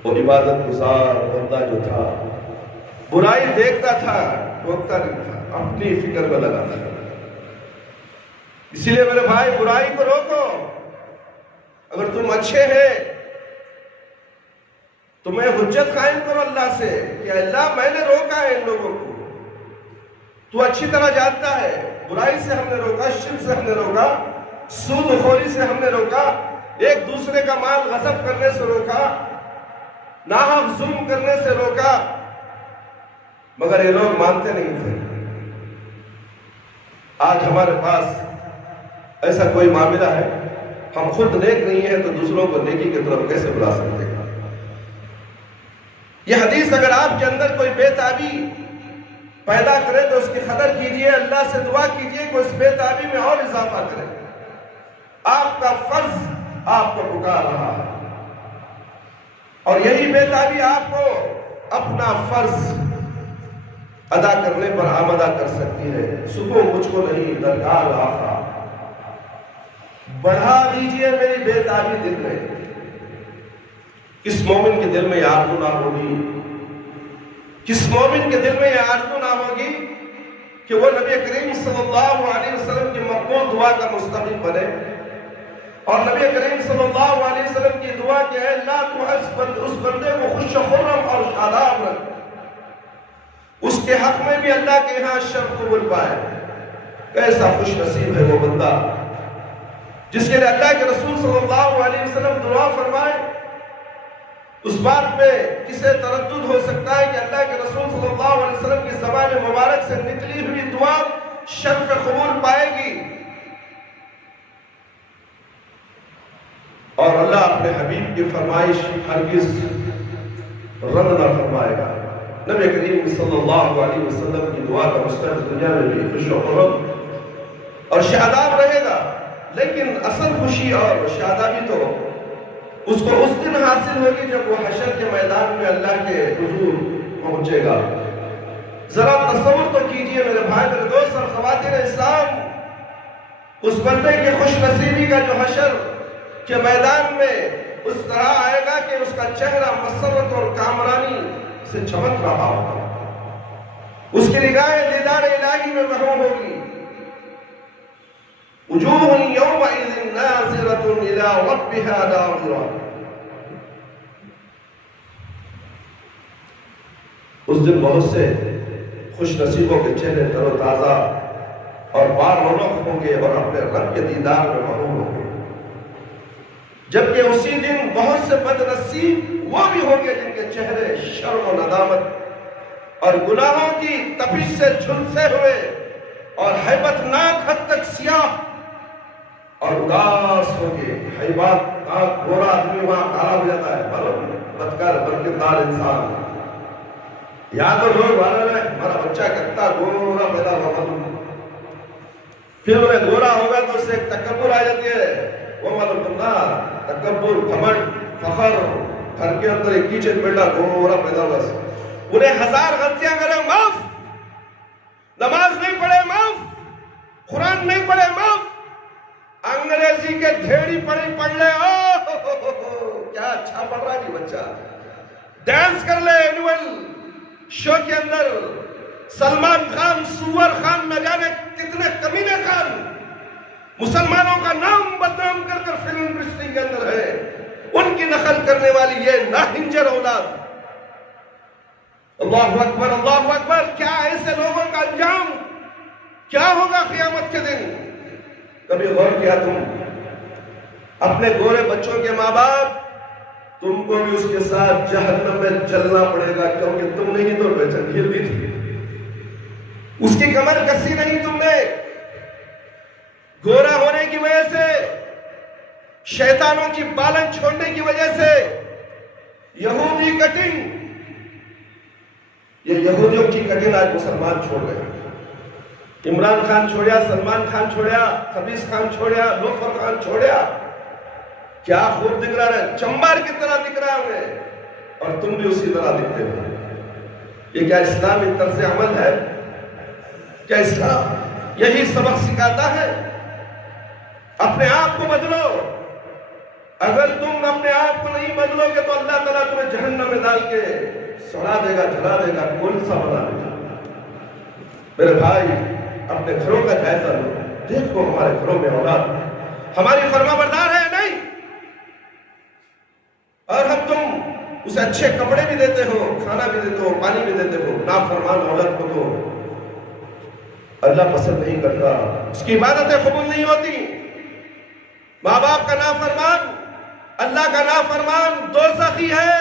وہ عبادت گزار بندہ جو تھا برائی دیکھتا تھا، ٹوکتا نہیں تھا، اپنی فکر میں لگا تھا۔ اسی لیے میرے بھائی برائی کو روکو۔ اگر تم اچھے ہیں تمہیں حجت قائم کرو اللہ سے کہ اللہ میں نے روکا ہے ان لوگوں کو، تو اچھی طرح جانتا ہے برائی سے ہم نے روکا، شرک سے ہم نے روکا، سود خوری سے ہم نے روکا، ایک دوسرے کا مال غصب کرنے سے روکا، ناحق ظلم کرنے سے روکا، مگر یہ لوگ مانتے نہیں تھے۔ آج ہمارے پاس ایسا کوئی معاملہ ہے، ہم خود نیک نہیں ہیں تو دوسروں کو نیکی کی طرف کیسے بلا سکتے ہیں؟ یہ حدیث اگر آپ کے اندر کوئی بے تابی پیدا کرے تو اس کی قدر کیجئے، اللہ سے دعا کیجئے کہ اس بے تابی میں اور اضافہ کرے۔ آپ کا فرض آپ کو پکار رہا ہے اور یہی بے تابی آپ کو اپنا فرض ادا کرنے پر آمادہ کر سکتی ہے۔ سکو مجھ کو نہیں درکار آقا، بڑھا دیجئے میری بے تابی دل میں۔ کس مومن کے دل میں یہ آرزو نہ ہوگی، کس مومن کے دل میں یہ آرزو نہ ہوگی کہ وہ نبی کریم صلی اللہ علیہ وسلم کی مقبول دعا کا مستحق بنے اور نبی کریم صلی اللہ علیہ وسلم کی دعا کہ اے اللہ تو اس بندے کو خوش و خرم اور شاداب رکھ، اس کے حق میں بھی اللہ کے یہاں شرط قبول پائے۔ کیسا خوش نصیب ہے وہ بندہ جس کے لیے اللہ کے رسول صلی اللہ علیہ وسلم دعا فرمائے۔ اس بات میں کسے تردد ہو سکتا ہے کہ اللہ کے رسول صلی اللہ علیہ وسلم کی زبان مبارک سے نکلی ہوئی دعا شرف قبول پائے گی؟ اور اللہ اپنے حبیب کی فرمائش ہرگز رد نہ فرمائے گا۔ نبی کریم صلی اللہ علیہ وسلم کی دعا کا مستحق دنیا میں بھی خوش و خرم اور شاداب رہے گا، لیکن اصل خوشی اور شادابی تو اس کو اس دن حاصل ہوگی جب وہ حشر کے میدان میں اللہ کے حضور پہنچے گا۔ ذرا تصور تو کیجئے میرے بھائی میرے دوست اور خواتین اسلام، اس بندے کی خوش نصیبی کا جو حشر کے میدان میں اس طرح آئے گا کہ اس کا چہرہ مسرت اور کامرانی سے چمک رہا ہوگا، اس کی نگاہیں دیدار الہی میں محروم ہوگی۔ وجوہ یومئذ ناظرۃ الی ربها ناظرہ۔ اس دن بہت سے خوش نصیبوں کے چہرے تر و تازہ اور بار رونق ہوں گے اور اپنے رب کے دیدار میں محروم ہوں گے، جبکہ اسی دن بہت سے بد نصیب وہ بھی ہوں گے جن کے چہرے شرم و ندامت اور گناہوں کی تپش سے جھلسے ہوئے اور ہیبت ناک حد تک سیاہ اور اداس ہوں گے۔ ہیبت ناک گورا آدمی وہاں کالا ہو جاتا ہے، بدکار برکتدار انسان، یا تو لوگ معلوم ہے ہمارا بچہ کتنا گورا پیدا ہوا، پھر انہیں گورا ہوگا تو اس سے ایک تکبر آ جاتی ہے، وہ معلوم کرنا تکبر، گھمنڈ، فخر، گھر کے اندر ایک کیچڑ بیٹا گورا پیدا ہوا، انہیں ہزار غلطیاں کرے معاف، نماز نہیں پڑھے معاف، قرآن نہیں پڑھے معاف، انگریزی کے دھیڑی پڑھی پڑھ لے، کیا اچھا پڑھ رہا ہے جی بچہ، ڈانس کر لے اینوئل شو کے اندر، سلمان خان، سور خان، نہ جانے کتنے کمینے خان مسلمانوں کا نام بدنام کر کر فلم انڈسٹری کے اندر ہے، ان کی نقل کرنے والی یہ ناہنجر اولاد۔ اللہ اکبر، اللہ اکبر۔ کیا ایسے لوگوں کا انجام کیا ہوگا قیامت کے دن؟ کبھی غور کیا تم؟ اپنے گورے بچوں کے ماں باپ، تم کو بھی اس کے ساتھ جہنم میں چلنا پڑے گا، کیونکہ تم نے ہی تو بیچن ڈھیل دی تھی، اس کی کمر کسی نہیں تم نے۔ گورا ہونے کی وجہ سے، شیطانوں کی پالن چھوڑنے کی وجہ سے، یہودی کٹنگ، یہ یہودیوں کی کٹنگ آج مسلمان چھوڑ گئے۔ عمران خان چھوڑیا، سلمان خان چھوڑیا، خبیث خان چھوڑیا، لوفر خان چھوڑیا، کیا خوب دکھ رہا ہے، چمبار کی طرح دکھ رہا ہے انہیں، اور تم بھی اسی طرح دکھتے ہو۔ یہ کیا اسلام طرز عمل ہے؟ کیا اسلام یہی سبق سکھاتا ہے؟ اپنے آپ کو بدلو۔ اگر تم اپنے آپ کو نہیں بدلو گے تو اللہ تعالیٰ تمہیں جہنم میں ڈال کے سڑا دے گا، جلا دے گا، کون سا بنا دے گا۔ میرے بھائی، اپنے گھروں کا جائزہ لو، دیکھو ہمارے گھروں میں اولاد ہماری فرما بردار ہے یا نہیں؟ اور ہم تم اسے اچھے کپڑے بھی دیتے ہو، کھانا بھی دیتے ہو، پانی بھی دیتے ہو، نافرمان اولاد کو تو اللہ پسند نہیں کرتا، اس کی عبادتیں قبول نہیں ہوتی۔ ماں باپ کا نافرمان، اللہ کا نافرمان دوزخی ہے،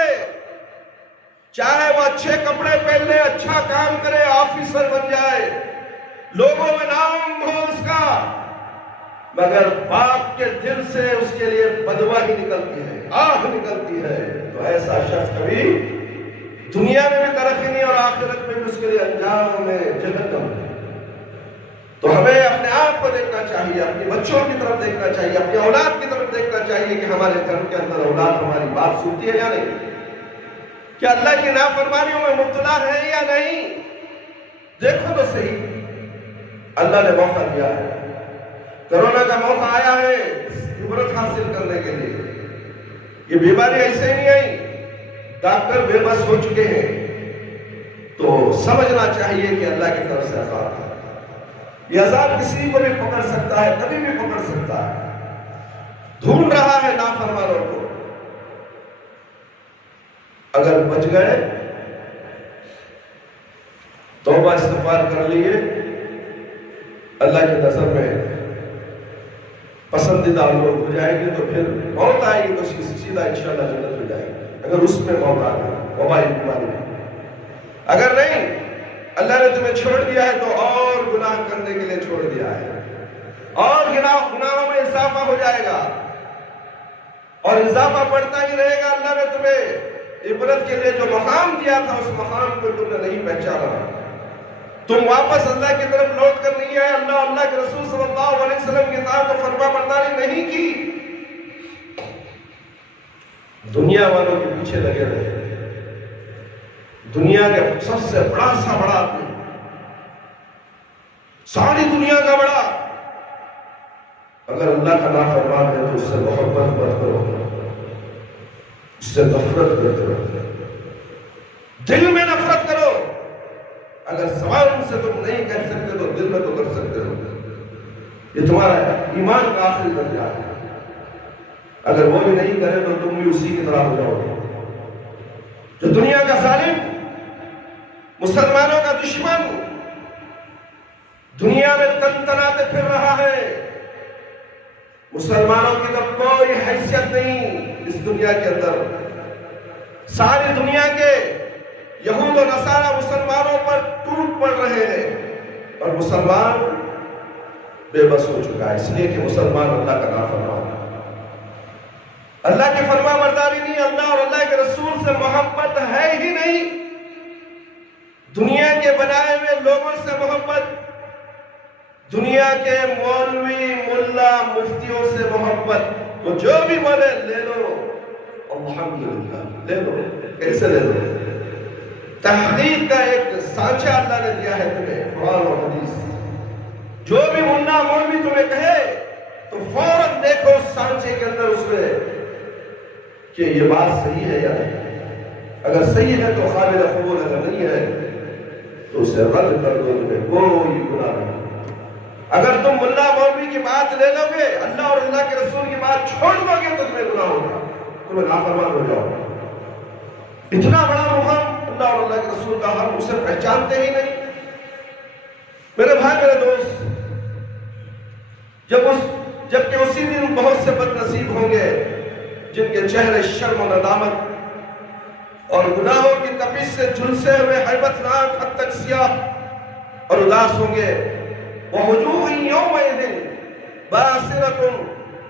چاہے وہ اچھے کپڑے پہن لے، اچھا کام کرے، آفیسر بن جائے، لوگوں میں نام ہو اس کا، مگر باپ کے دل سے اس کے لیے بدوا ہی نکلتی ہے، آہ نکلتی ہے، تو ایسا شخص کبھی دنیا میں بھی ترقی نہیں اور آخرت میں بھی اس کے لیے انجام میں جہنم ہے۔ تو ہمیں اپنے آپ کو دیکھنا چاہیے، اپنے بچوں کی طرف دیکھنا چاہیے، اپنی اولاد کی طرف دیکھنا چاہیے کہ ہمارے گھر کے اندر اولاد ہماری بات سنتی ہے یا نہیں، کیا اللہ کی نافرمانیوں میں مبتلا ہے یا نہیں۔ دیکھو تو صحیح، اللہ نے موقع دیا ہے، کرونا کا موقع آیا ہے عبرت حاصل کرنے کے لیے۔ یہ بیماری ایسے نہیں آئی، ڈاکٹر بے بس ہو چکے ہیں، تو سمجھنا چاہیے کہ اللہ کی طرف سے عذاب ہے۔ یہ عذاب کسی کو بھی پکڑ سکتا ہے، کبھی بھی پکڑ سکتا ہے، ڈھونڈ رہا ہے نافرمانوں کو۔ اگر بچ گئے، توبہ استغفار کر لیے، اللہ کی نظر میں پسندیدہ لوگ ہو جائیں گے، تو پھر موت آئے گی تو سیدھا انشاءاللہ جنت ہو جائے گی، اگر اس میں موت آ گئی وبائی بیماری میں۔ اگر نہیں، اللہ نے تمہیں چھوڑ دیا ہے تو اور گناہ کرنے کے لیے چھوڑ دیا ہے، اور گناہوں میں اضافہ ہو جائے گا، اور اضافہ بڑھتا ہی رہے گا۔ اللہ نے تمہیں عبرت کے لیے جو مقام دیا تھا، اس مقام کو تم نے نہیں پہچانا، تم واپس اللہ کی طرف لوٹ کر نہیں آئے، اللہ کے رسول صلی اللہ علیہ وسلم کی اطاعت و فرما برداری نہیں کی، دنیا والوں کے پیچھے لگے رہے، دنیا کے سب سے بڑا آدمی، ساری دنیا کا بڑا، اگر اللہ کا نافرمان ہے تو اس سے محبت مت کرو، اس سے نفرت کرتے رہو، دل میں نفرت کرو۔ اگر زبان سے تم نہیں کہہ سکتے تو دل میں تو کر سکتے ہو، یہ تمہارا ایمان کا آخری درجہ ہے۔ اگر وہ بھی نہیں کرے تو تم بھی اسی کی طرح ہو جاؤ گے۔ جو دنیا کا ظالم، مسلمانوں کا دشمن، دنیا میں تن تناتے پھر رہا ہے، مسلمانوں کی تو کوئی حیثیت نہیں اس دنیا کے اندر، ساری دنیا کے یہود و نصارہ مسلمانوں پر ٹوٹ پڑ رہے ہیں، اور مسلمان بے بس ہو چکا ہے، اس لیے کہ مسلمان اللہ کا نافرمان ہے، اللہ کی فرما برداری نہیں، اللہ اور اللہ کے رسول سے محبت ہے ہی نہیں، دنیا کے بنائے ہوئے لوگوں سے محبت، دنیا کے مولوی ملا مفتیوں سے محبت، وہ جو بھی بولے لے لو، الحمدللہ لے لو، کیسے لے لو؟ تحقیق کا ایک سانچہ اللہ نے دیا ہے تمہیں، قرآن اور حدیث، جو بھی ملا مولوی تمہیں کہے تو فوراً دیکھو اس سانچے کے اندر اس میں کہ یہ بات صحیح ہے یا نہیں، اگر صحیح ہے تو قابل قبول، اگر نہیں ہے تو اسے رد کر دو، تمہیں کوئی گناہ نہیں۔ اگر تم ملا مولوی کی بات لے لو گے، اللہ اور اللہ کے رسول کی بات چھوڑ دو گے تو تمہیں گناہ ہوگا، تمہیں نافرمان ہو جاؤ۔ اتنا بڑا مقام اللہ اور اللہ کے رسول کا، ہم اسے پہچانتے ہی نہیں۔ میرے بھائی میرے دوست، جبکہ اسی دن بہت سے بد نصیب ہوں گے جن کے چہرے شرم و ندامت اور گناہوں کی تپش سے جھلسے ہوئے ہیبت ناک حد تک سیاہ اور اداس ہوں گے۔ وَوُجُوهٌ يَوْمَئِذٍ بَاسِرَةٌ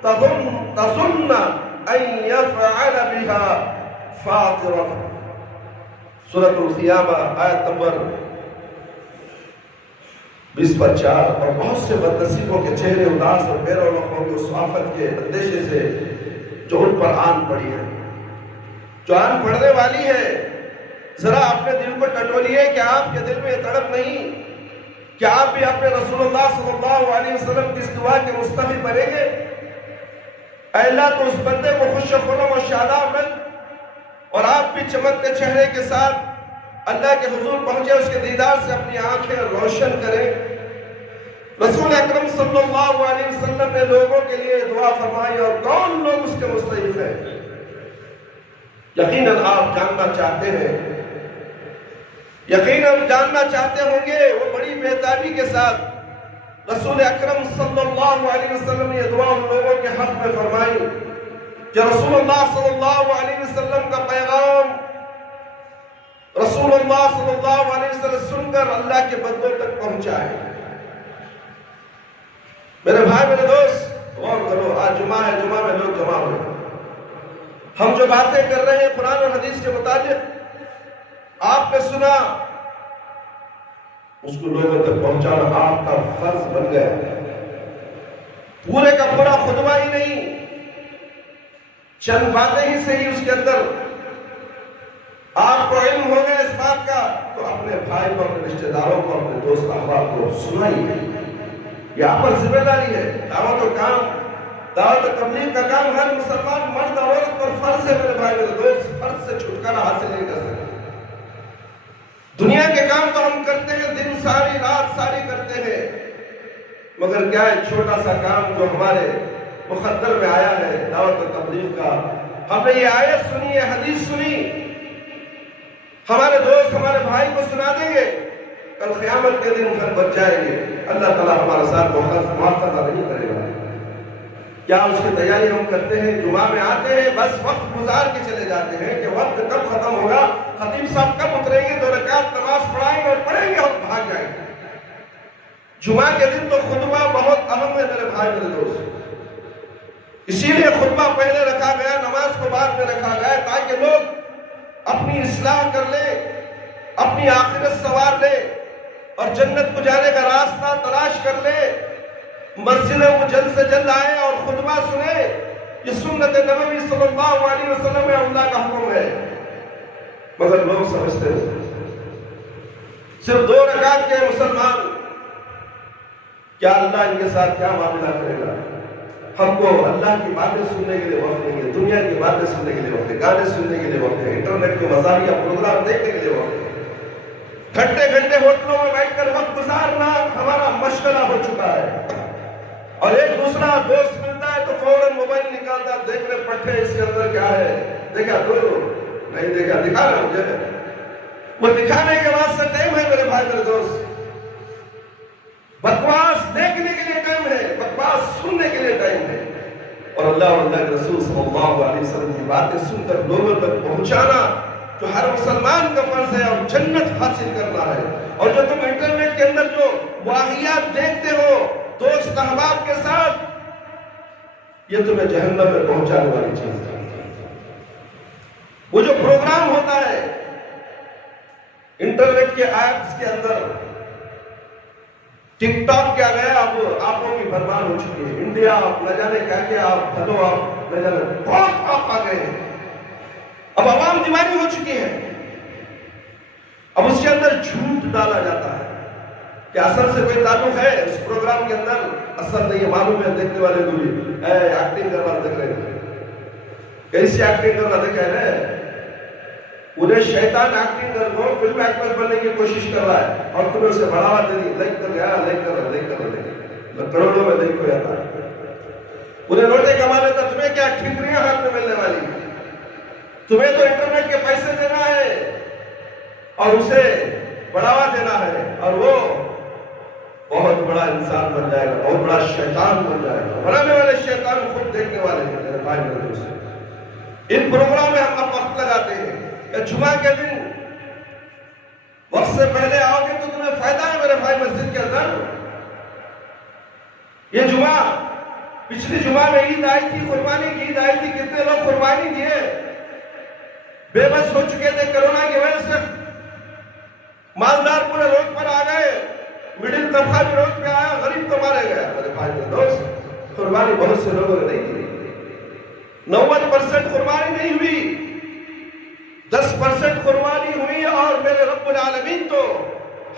تَظُنُّ أَن يَفْعَلَ بِهَا فَاقِرَةٌ۔ سورۃ القیامہ آیت نمبر 20/4۔ اور بہت سے بد نصیبوں کے چہرے اداس اور بے رونق ہوں گے اس آفت کے اندیشے سے جو ان پر آن پڑی ہے، جو آن پڑنے والی ہے۔ ذرا اپنے دل کو ٹٹولیے کہ آپ کے دل میں یہ تڑپ نہیں کہ آپ بھی اپنے رسول اللہ صلی اللہ علیہ وسلم کی اس دعا کے مستحق بنیں گے۔ اے اللہ تو اس بندے کو خوش و خرم و شاداب رکھ، اور آپ بھی چمکتے چہرے کے ساتھ اللہ کے حضور پہنچے، اس کے دیدار سے اپنی آنکھیں روشن کریں۔ رسول اکرم صلی اللہ علیہ وسلم نے لوگوں کے لیے دعا فرمائی، اور کون لوگ اس کے مستحق ہیں؟ یقیناً آپ جاننا چاہتے ہیں، یقیناً جاننا چاہتے ہوں گے۔ وہ بڑی بےتابی کے ساتھ رسول اکرم صلی اللہ علیہ وسلم نے یہ دعا ان لوگوں کے حق میں فرمائی کہ رسول اللہ صلی اللہ علیہ وسلم کا پیغام رسول اللہ صلی اللہ علیہ وسلم سن کر اللہ کے بندوں تک پہنچائے۔ میرے بھائی میرے دوست، غور کرو، آج جمعہ ہے، جمعہ میں لوگ جمع ہوئے، ہم جو باتیں کر رہے ہیں قرآن اور حدیث کے مطابق آپ نے سنا، اس کو لوگوں تک پہنچانا آپ کا فرض بن گیا۔ پورے کا پورا خطبہ ہی نہیں، چند باتیں ہی صحیح اس کے اندر آپ کو علم ہو گیا اس بات کا، تو اپنے بھائی کو، اپنے رشتہ داروں کو، اپنے دوست احباب کو سنائیے۔ یہ آپ پر ذمہ داری ہے۔ دعوت و کام، دعوت و تبلیغ کا کام ہر مسلمان مرد اور عورت پر فرض ہے۔ میرے بھائی میرے دوست، فرض سے چھٹکارا حاصل نہیں کر سکتے۔ دنیا کے کام تو ہم کرتے ہیں، دن ساری رات ساری کرتے ہیں، مگر کیا ہے چھوٹا سا کام جو ہمارے مقدر میں آیا ہے دعوت و تبلیغ کا؟ ہم نے یہ آیت سنی، یہ حدیث سنی، ہمارے دوست ہمارے بھائی کو سنا دیں گے، کل قیامت کے دن گھر بچ جائیں گے، اللہ تعالیٰ ہمارا ساتھ مواخذہ نہیں کرے گا۔ کیا اس کی تیاری ہم کرتے ہیں؟ جمعہ میں آتے ہیں، بس وقت گزار کے چلے جاتے ہیں کہ وقت کب ختم ہوگا، خطیب صاحب کب اتریں گے، 2 رکعت نماز پڑھائیں گے اور پڑھیں گے اور بھاگ جائیں گے۔ جمعہ کے دن تو خطبہ بہت اہم ہے میرے بھائی میرے دوست، اسی لیے خطبہ پہلے رکھا گیا، نماز کو بعد میں رکھا گیا، تاکہ لوگ اپنی اصلاح کر لے، اپنی آخرت سنوار لے اور جنت کو جانے کا راستہ تلاش کر لے۔ مسجدوں کو جلد سے جلد آئے اور خطبہ سنے، یہ سنت نبوی صلی اللہ علیہ وسلم میں اللہ کا حکم ہے، مگر لوگ سمجھتے ہیں صرف 2 رکعت کے مسلمان، کیا اللہ ان کے ساتھ کیا معاملہ کرے گا؟ ہم کو اللہ کی باتیں سننے کے لیے وقت نہیں ہے، دنیا کی باتیں سننے کے لیے وقت ہے، گانے سننے کے لیے وقت ہے، انٹرنیٹ کے مزاحیہ پروگرام دیکھنے کے لیے وقت ہے، گھنٹے گھنٹے ہوٹلوں میں بیٹھ کر وقت گزارنا ہمارا مشغلہ ہو چکا ہے۔ اور ایک دوسرا دوست ملتا ہے تو فوراً موبائل نکالتا، دیکھ رہے پٹھے اس کے اندر کیا ہے، دیکھا تو نہیں دیکھا، دکھا رہا مجھے، وہ دکھانے کے واسطے ٹائم ہے میرے بھائی میرے دوست، بکواس دیکھنے کے لیے ٹائم ہے، بکواس سننے کے لیے ٹائم ہے، اور اللہ اور اللہ کے رسول صلی اللہ علیہ وسلم کی باتیں سن کر لوگوں تک پہنچانا جو ہر مسلمان کا فرض ہے، اور جنت حاصل کرنا ہے۔ اور جو تم انٹرنیٹ کے اندر جو واقعات دیکھتے ہو دوست احباب کے ساتھ، یہ تمہیں جہنم میں پہنچانے والی چیز ہے۔ وہ جو پروگرام ہوتا ہے انٹرنیٹ کے ایپس کے اندر، ٹک ٹاک کیا گیا، اب آنکھوں کی برباد ہو چکی ہے، انڈیا آپ نہ جانے کیا کیا، آپ بھلو آپ نہ جانے بہت آپ آ گئے ہیں، اب عوام دیوانی ہو چکی ہے، اب اس کے اندر جھوٹ ڈالا جاتا ہے کہ اثر سے کوئی تعلق ہے اس پروگرام کے اندر، اثر نہیں ہے، معلوم ہے دیکھنے والے کو بھی ایکٹنگ کرنا دیکھ رہے ہیں، کیسی ایکٹنگ کرنا دیکھا ہے، انہیں شیطان ایکٹنگ کو فلم ایکٹر بننے کی کوشش کر رہا ہے اور تمہیں اسے بڑھاوا دے دی، لائک کر گیا، لائک کر کروڑوں میں لائک ہو جاتا ہے. انہیں روٹے کمانے تھا، تمہیں کیا ٹھیکریاں ہاتھ میں ملنے والی، تمہیں تو انٹرنیٹ کے پیسے دینا ہے اور اسے بڑھاوا دینا ہے اور وہ بہت بڑا انسان بن جائے گا، بہت بڑا شیطان بن جائے گا. بنانے والے شیطان خود دیکھنے والے ہیں. میرے بھائی میرے دوست، ان پروگرام میں ہم اب وقت لگاتے ہیں کہ جمعہ کے دن وقت سے پہلے آؤ گے تو تمہیں فائدہ ہے میرے بھائی مسجد کے اندر. یہ جمعہ، پچھلی جمعہ میں عید آئی تھی، قربانی کی عید آئی تھی، کتنے لوگ قربانی دیے، بے بس ہو چکے تھے کرونا کی وجہ سے، مالدار پورے روڈ پر آ گئے، مڈل طبقہ بھی روڈ پہ آیا، غریب تو مارے گیا. میرے بھائی میرے دوست، قربانی بہت سے لوگوں نے نہیں کی، 90% قربانی نہیں ہوئی، 10% قربانی ہوئی. اور میرے رب العالمین تو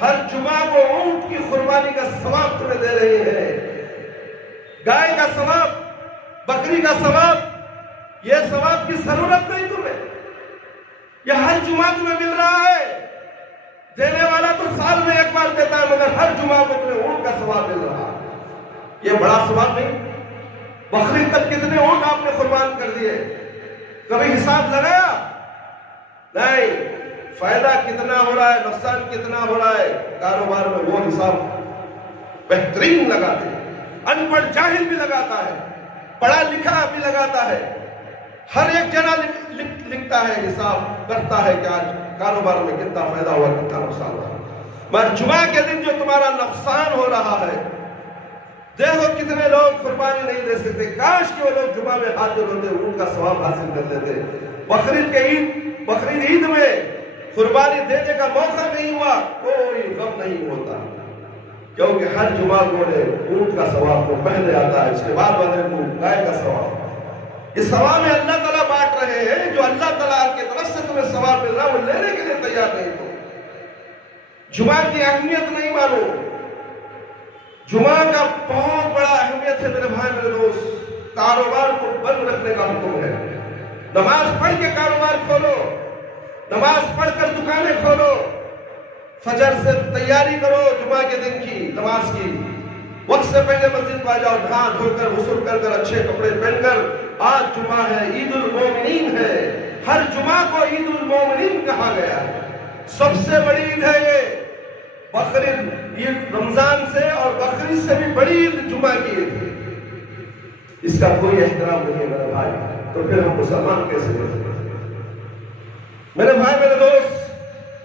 ہر جمعہ کو اونٹ کی قربانی کا ثواب تمہیں دے رہے ہیں، گائے کا ثواب، بکری کا ثواب. یہ ثواب کی ضرورت نہیں تمہیں، یہ ہر جمعہ تمہیں مل رہا ہے. دینے والا تو سال میں ایک بار دیتا ہے، مگر ہر جمعہ کو تمہیں اونٹ کا ثواب مل رہا ہے. یہ بڑا ثواب نہیں؟ بقرعید تک کتنے اونٹ آپ نے قربان کر دیے، کبھی حساب لگایا؟ نہیں. فائدہ کتنا ہو رہا ہے، نقصان کتنا ہو رہا ہے کاروبار میں، وہ حساب بہترین لگاتے ہیں. ان پڑھ جاہل بھی لگاتا ہے، پڑھا لکھا بھی لگاتا ہے، ہر ایک جنا لکھتا ہے، حساب کرتا ہے کہ آج کاروبار میں کتنا فائدہ ہوا، کتنا نقصان ہوا. مگر جمعہ کے دن جو تمہارا نقصان ہو رہا ہے، دیکھو کتنے لوگ قربانی نہیں دے سکتے. کاش کہ وہ لوگ جمعہ میں حاضر ہوتے، ان کا ثواب حاصل کر لیتے. بقرعید عید میں قربانی دینے کا موقع نہیں ہوا، کوئی غم نہیں ہوتا، کیونکہ ہر جمعہ کو اونٹ کا ثواب کو پہلے آتا ہے، اس کے بعد والے کو گائے کا ثواب. یہ ثواب ہے اللہ تعالیٰ بانٹ رہے ہیں. جو اللہ تعالیٰ کی طرف سے تمہیں ثواب مل رہا ہے وہ لینے کے لیے تیار نہیں ہو. جمعہ کی اہمیت نہیں مانو. جمعہ کا بہت بڑا اہمیت ہے میرے بھائی میرے دوست. کاروبار کو بند رکھنے کا حکم ہے. نماز پڑھ کے کاروبار کھولو، نماز پڑھ کر دکانیں کھولو، فجر سے تیاری کرو جمعہ کے دن کی نماز کی. وقت سے پہلے مسجد پہ جاؤ، نہا دھو کر غسل کر کر اچھے کپڑے پہن کر. آج جمعہ ہے، عید المومنین ہے. ہر جمعہ کو عید المومنین کہا گیا ہے. سب سے بڑی عید ہے یہ بقرعید، عید رمضان سے اور بقرعید سے بھی بڑی عید جمعہ کی عید. اس کا کوئی احترام نہیں ہے میرے بھائی، تو پھر ہم مسلمان کیسے ہیں؟ میرے بھائی میرے دوست،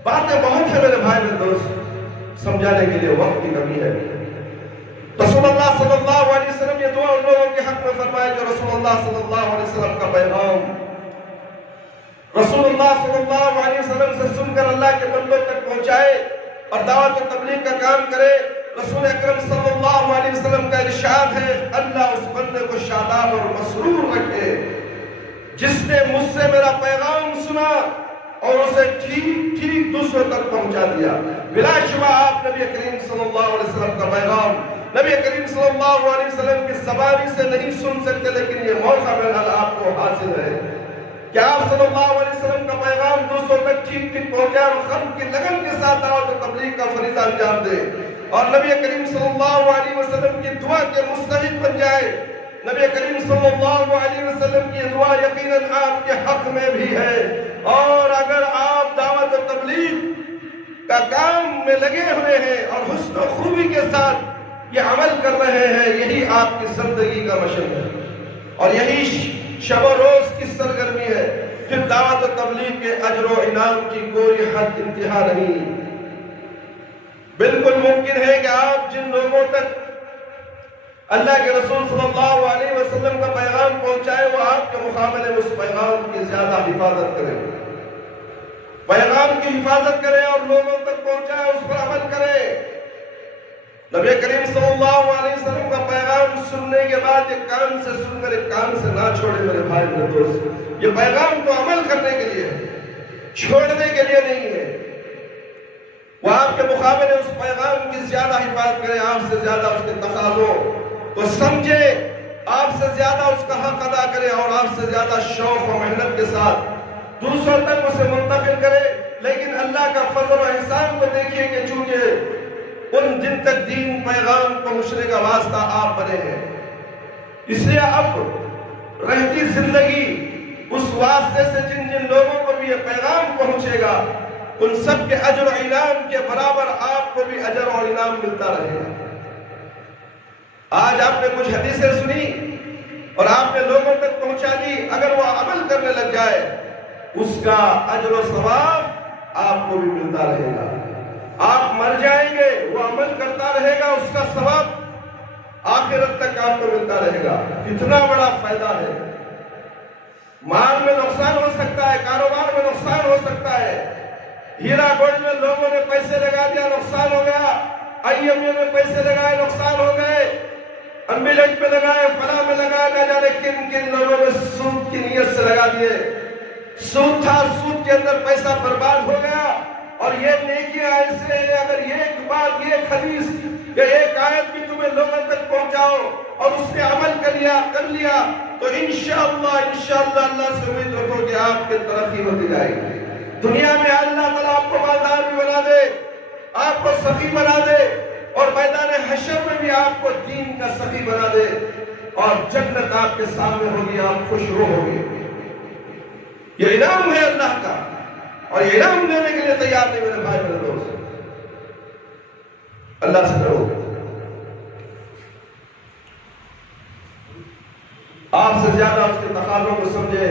باتیں بہت ہیں میرے بھائی میرے دوست، سمجھانے کے لیے وقت کی کمی ہے. رسول اللہ صلی اللہ علیہ وسلم یہ دعا ان لوگوں کے حق میں فرمائے جو رسول اللہ صلی اللہ علیہ وسلم کا پیغام رسول اللہ صلی اللہ علیہ وسلم سے سن کر اللہ کے بندوں تک پہنچائے اور دعوت و تبلیغ کا کام کرے. رسول اکرم صلی اللہ علیہ وسلم کا ارشاد ہے، اللہ اس بندے کو شاداب اور مسرور رکھے جس نے مجھ سے میرا پیغام سنا اور اسے ٹھیک ٹھیک دوسروں تک پہنچا دیا. بلا شبہ آپ نبی کریم صلی اللہ علیہ وسلم کا پیغام نبی کریم صلی اللہ علیہ وسلم کی زبانی سے نہیں سن سکتے، لیکن یہ موقع بہرحال آپ کو حاصل ہے کہ آپ صلی اللہ علیہ وسلم کا پیغام دوسروں تک ٹھیک ٹھیک پہنچائے اور قلب کی لگن کے ساتھ دعوت و تبلیغ کا فریضہ انجام دے اور نبی کریم صلی اللہ علیہ وسلم کی دعا کے مستحق بن جائے. نبی کریم صلی اللہ علیہ وسلم کی دعا یقیناً آپ کے حق میں بھی ہے. اور اگر آپ دعوت و تبلیغ کا کام میں لگے ہوئے ہیں اور حسن و خوبی کے ساتھ یہ عمل کر رہے ہیں، یہی آپ کی زندگی کا مشن ہے اور یہی شب و روز کی سرگرمی ہے، پھر دعوت و تبلیغ کے اجر و انعام کی کوئی حد انتہا نہیں. بالکل ممکن ہے کہ آپ جن لوگوں تک اللہ کے رسول صلی اللہ علیہ وسلم کا پیغام پہنچائے وہ آپ کے مقابلے میں اس پیغام کی زیادہ حفاظت کریں، پیغام کی حفاظت کریں اور لوگوں تک پہنچائے، اس پر عمل کریں. نبی کریم صلی اللہ علیہ وسلم کا پیغام سننے کے بعد ایک کان سے سن کر ایک کان سے نہ چھوڑے میرے بھائی میرے دوست. یہ پیغام کو عمل کرنے کے لیے ہے، چھوڑنے کے لیے نہیں ہے. وہ آپ کے مقابلے اس پیغام کی زیادہ حفاظت کرے، آپ سے زیادہ اس کے تقاضوں کو سمجھے، آپ سے زیادہ اس کا حق ادا کرے اور آپ سے زیادہ شوق و محنت کے ساتھ دوسروں تک اسے منتقل کرے، لیکن اللہ کا فضل و احسان کو دیکھیے کہ چونکہ ان جن تک دین پیغام پہنچنے کا واسطہ آپ بنے ہیں، اس لیے اب رہتی زندگی اس واسطے سے جن جن لوگوں کو بھی یہ پیغام پہنچے گا ان سب کے اجر و انعام کے برابر آپ کو بھی اجر اور انعام ملتا رہے گا۔ آج آپ نے کچھ حدیثیں سنی اور آپ نے لوگوں تک پہنچا دی، اگر وہ عمل کرنے لگ جائے اس کا اجر و ثواب آپ کو بھی ملتا رہے گا۔ آپ مر جائیں گے، وہ عمل کرتا رہے گا، اس کا ثواب آخرت تک آپ کو ملتا رہے گا۔ اتنا بڑا فائدہ ہے۔ مال میں نقصان ہو سکتا ہے، کاروبار میں نقصان ہو سکتا ہے، ہیرا گولڈ میں لوگوں نے پیسے لگا دیا، نقصان ہو گیا، آئی ایم اے میں پیسے لگائے، نقصان ہو گئے، امبیلنٹ میں لگائے، فلاں میں لگائے، نہ جانے کن کن لوگوں نے سود کی نیت سے لگا دیے، سود تھا، سود کے اندر پیسہ برباد ہو گیا۔ اور یہ نیکیاں ایسے ہیں، اگر ایک بات، ایک حدیث یا ایک آیت بھی تمہیں لوگوں تک پہنچاؤ اور اس پہ عمل کر لیا تو انشاءاللہ اللہ سے امید رکھو کہ آپ کی ترقی ہوتی جائے گی۔ دنیا میں اللہ تعالیٰ آپ کو مالدار بھی بنا دے، آپ کو سخی بنا دے، اور میدان حشر میں بھی آپ کو دین کا سخی بنا دے، اور جنت آپ کے سامنے ہوگی، آپ خوش ہوگی۔ یہ انعام ہے اللہ کا، اور یہ انعام لینے کے لیے تیار نہیں میرے بھائی میرے دوست۔ اللہ سے ڈرو، آپ سے زیادہ اس کے تقاضوں کو سمجھے،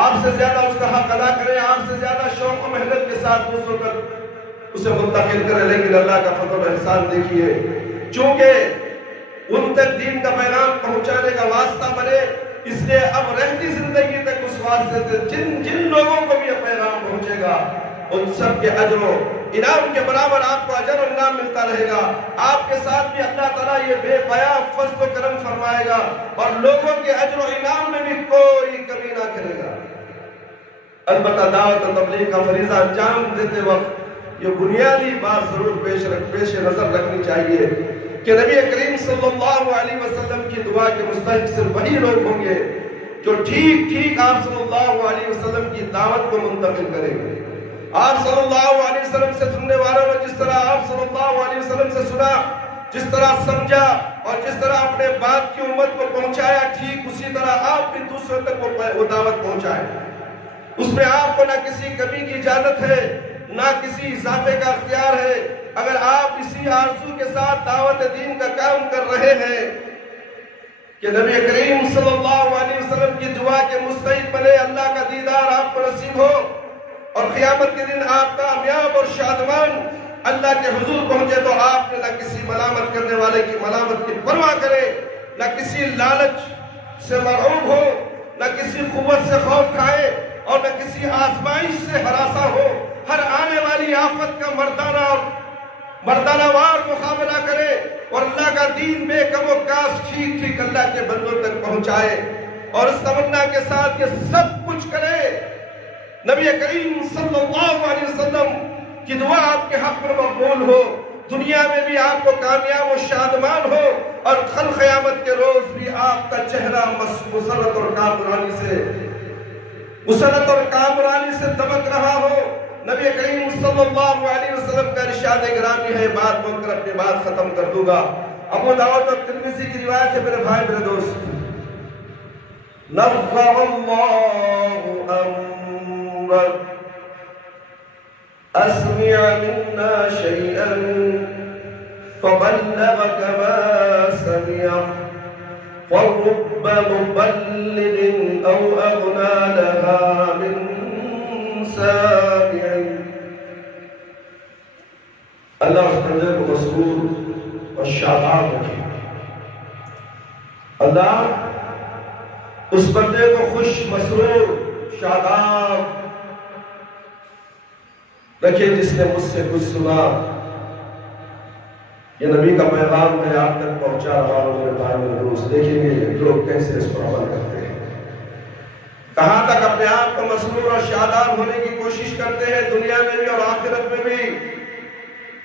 آپ سے زیادہ اس کا حق ادا کرے، آپ سے زیادہ شوق و محنت کے ساتھ دوسروں تک اسے منتقل کرے۔ لیکن اللہ کا فضل و احسان دیکھیے، چونکہ ان تک دین کا پیغام پہنچانے کا واسطہ بنے، اس لیے اب رہتی زندگی تک اس واسطے سے جن لوگوں کو بھی یہ پیغام پہنچے گا ان سب کے اجر و انعام کے برابر آپ کو اجر و انعام ملتا رہے گا۔ آپ کے ساتھ بھی اللہ تعالیٰ یہ بے پناہ فضل و کرم فرمائے گا، اور لوگوں کے اجر و انعام میں بھی کوئی کمی نہ کرے گا۔ البتہ دعوت و تبلیغ کا فریضہ انجام دیتے وقت یہ بنیادی بات ضرور پیش نظر رکھنی چاہیے کہ نبی کریم صلی اللہ علیہ وسلم کی دعا کے مستحق صرف وہی لوگ ہوں گے جو ٹھیک آپ صلی اللہ علیہ وسلم کی دعوت کو منتقل کریں گے۔ آپ صلی اللہ علیہ وسلم سے سننے والوں نے جس طرح آپ صلی اللہ علیہ وسلم سے سنا، جس طرح سمجھا اور جس طرح اپنے بات کی امت کو پہنچایا، ٹھیک اسی طرح آپ بھی دوسروں تک وہ دعوت پہنچائیں۔ اس میں آپ کو نہ کسی کمی کی اجازت ہے، نہ کسی اضافے کا اختیار ہے۔ اگر آپ اسی آرزو کے ساتھ دعوت دین کا کام کر رہے ہیں کہ نبی کریم صلی اللہ علیہ وسلم کی دعا کے مستحق بنے، اللہ کا دیدار آپ کو نصیب ہو اور قیامت کے دن آپ کامیاب اور شادمان اللہ کے حضور پہنچے، تو آپ نے نہ کسی ملامت کرنے والے کی ملامت کی پرواہ کرے، نہ کسی لالچ سے مرعوب ہو، نہ کسی قوت سے خوف کھائے، اور نہ کسی آزمائش سے ہراساں ہو۔ ہر آنے والی آفت کا مردانہ وار مقابلہ کرے اور اللہ کا دین بے کم و کاس ٹھیک اللہ کے بندوں تک پہنچائے، اور اس تمنا کے ساتھ یہ سب کچھ کرے۔ نبی کریم صلی اللہ علیہ وسلم کی دعا آپ کے حق میں مقبول ہو، دنیا میں بھی آپ کو کامیاب و شادمان ہو، اور کل قیامت کے روز بھی آپ کا چہرہ مسرت اور کامرانی سے دمک رہا ہو۔ نبی کریم صلی اللہ علیہ وسلم کا ارشاد گرامی ہے، بات بول کر اپنی بات ختم کر دوں گا۔ ابو داؤد اور ترمذی کی روایت ہے میرے بھائی میرے دوست، نفع اللہ امرک اسمع منا شیئا فبلغك ما سمع ورب مبلغ او اغنى لها من سامع۔ اللہ اس بندے کو مسرور اور شاداب رکھے، اللہ اس بندے کو خوش مسرور شاداب رکھے جس نے مجھ سے کچھ سنا۔ یہ نبی کا پیغام میں آپ تک پہنچا رہا ہوں میرے بھائی میرے دوست۔ دیکھیں گے لوگ کیسے اس پر عمل کرتے ہیں، کہاں تک اپنے آپ کو مسرور اور شاداب ہونے کی کوشش کرتے ہیں، دنیا میں بھی اور آخرت میں بھی۔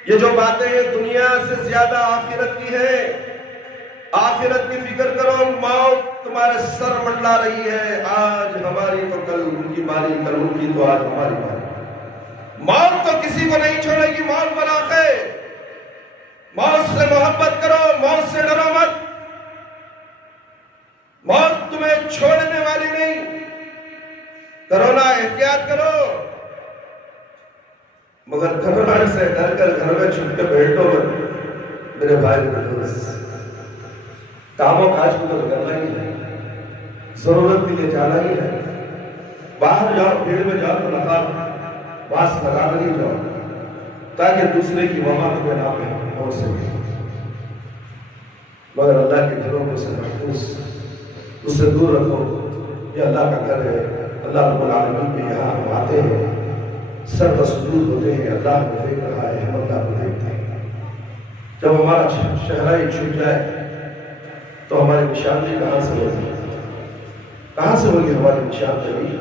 یہ جو باتیں ہیں دنیا سے زیادہ آخرت کی ہے، آخرت کی فکر کرو، موت تمہارے سر منڈلا رہی ہے، آج ہماری تو کل ان کی باری، کل ان کی تو آج ہماری باری۔ موت تو کسی کو نہیں چھوڑے گی، موت بلاخے۔ موت سے محبت کرو، موت سے ڈرو مت، موت تمہیں چھوڑنے والی نہیں۔ کرونا احتیاط کرو، مگر کرونا سے ڈر کر گھر میں چھپ کے بیٹھو مت میرے بھائی میرے دوست۔ کاموں کاج کو تو کرنا ہی ہے، ضرورت کے لیے جانا ہی ہے۔ باہر جاؤ، بھیڑ میں جاؤ تو ماسک لگا کر ہی جاؤ، تاکہ دوسرے کی وبا تمہیں نہ ہو سکے۔ مگر اللہ کے گھروں کو سے محفوظ، اس سے دور رکھو۔ یہ اللہ کا گھر ہے، اللہ رب العالمین کے یہاں ہم آتے ہیں، سر بسجود ہوتے ہیں، اللہ ہمیں دیکھ رہا ہے، ہم اللہ کو دیکھتے ہیں۔ جب ہمارا شہرائی چھپ جائے تو ہماری نشاندہی کہاں سے ہوگی؟ کہاں سے ہوگی ہماری نشاندہی؟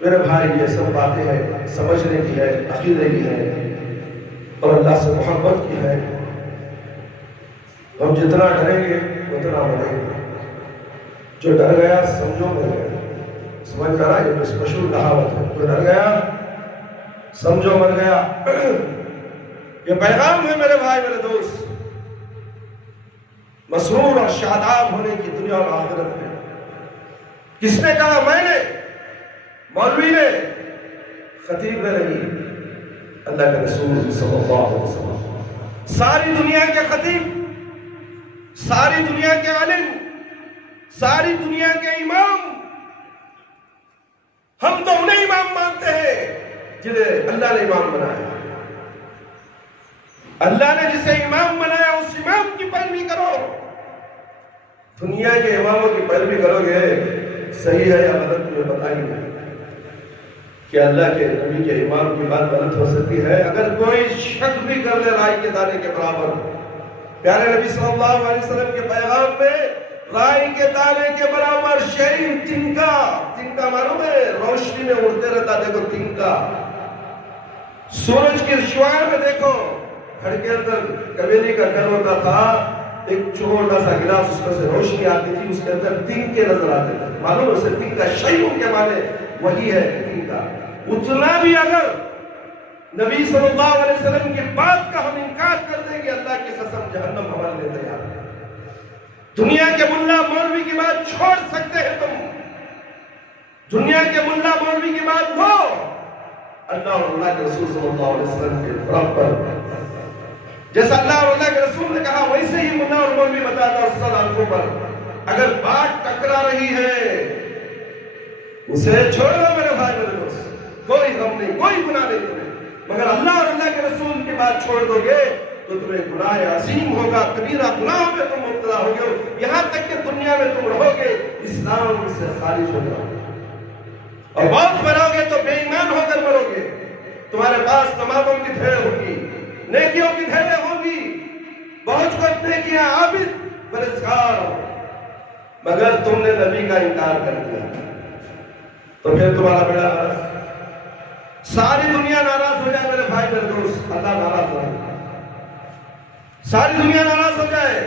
میرے بھائی، یہ سب باتیں ہیں، سمجھنے کی ہے، عقیدے کی ہے اور اللہ سے محبت کی ہے۔ ہم جتنا ڈریں گے اتنا مریں گے۔ جو ڈر گیا سمجھو مر گیا۔ سمجھ کر آئے، یہ مشہور کہاوت ہے، جو ڈر گیا سمجھو مر گیا۔ یہ پیغام ہے میرے بھائی میرے دوست، مسرور اور شاداب ہونے کی دنیا اور آخرت میں۔ کس نے کہا؟ میں نے، مولوی نے، خطیب نے نہیں، اللہ کے رسول صلی اللہ علیہ وسلم۔ ساری دنیا کے خطیب، ساری دنیا کے عالم، ساری دنیا کے امام، ہم تو انہیں امام مانتے ہیں جنہیں اللہ نے امام بنایا۔ اللہ نے جسے امام بنایا اس امام کی پیروی کرو۔ دنیا کے اماموں کی پیروی کرو گے، صحیح ہے یا غلط تمہیں پتہ ہی نہیں کہ اللہ کے نبی کے امام کی بات غلط ہو سکتی ہے۔ اگر کوئی شک بھی کر لے رائے کے دانے کے برابر، پیارے نبی صلی اللہ علیہ وسلم کے پیغام میں رائے کے دانے کے برابر شہری تنکا، تنکا معلوم ہے روشنی میں اڑتے رہتا، دیکھو تنکا، سورج کی شعاع میں دیکھو، گھر کے اندر کبیلی کا گھر ہوتا تھا، ایک چھوٹا سا گلاس، اس میں سے روشنی آتی تھی، اس کے اندر تنکے نظر آتے تھے، معلوم اسے تنکا، شیوں کے معنی وہی ہے تنکا۔ اتنا بھی اگر نبی صلی اللہ علیہ وسلم کی بات کا ہم انکار کر دیں گے، اللہ کی قسم جہنم ہمارے لیے تیار ہے۔ دنیا کے ملا مولوی کی بات چھوڑ سکتے ہیں تم، دنیا کے ملا مولوی کی بات لو، اللہ اور اللہ کے رسول صلی اللہ علیہ وسلم کے برابر جیسا اللہ اور اللہ کے رسول نے کہا ویسے ہی ملا اور مولوی بتاتا اس سر آنکھوں پر۔ اگر بات ٹکرا رہی ہے اسے چھوڑ دو میرے بھائی میرے دوست، کوئی غم نہیں، کوئی گناہ نہیں تمہیں، مگر اللہ اور اللہ کے رسول کی بات چھوڑ دو گے تو تمہیں گناہ عظیم ہوگا، کبیرہ گناہوں میں تم مبتلا ہوگے، یہاں تک کہ دنیا میں تم رہو گے اسلام سے خارج ہو جاؤ گے، اور موت مرو گے تو بے ایمان ہو کر مرو گے۔ تمہارے پاس نمازوں کی ڈھیر ہوگی، نیکیوں کی ڈھیریں ہوگی، بہت کچھ نیکیاں، عابد پرہیزگار، مگر تم نے نبی کا انکار کر دیا تو پھر تمہارا بیڑا غرق۔ ساری دنیا ناراض ہو جائے میرے بھائی میرے دوست، اللہ ناراض ہو جائے، ساری دنیا ناراض ہو جائے،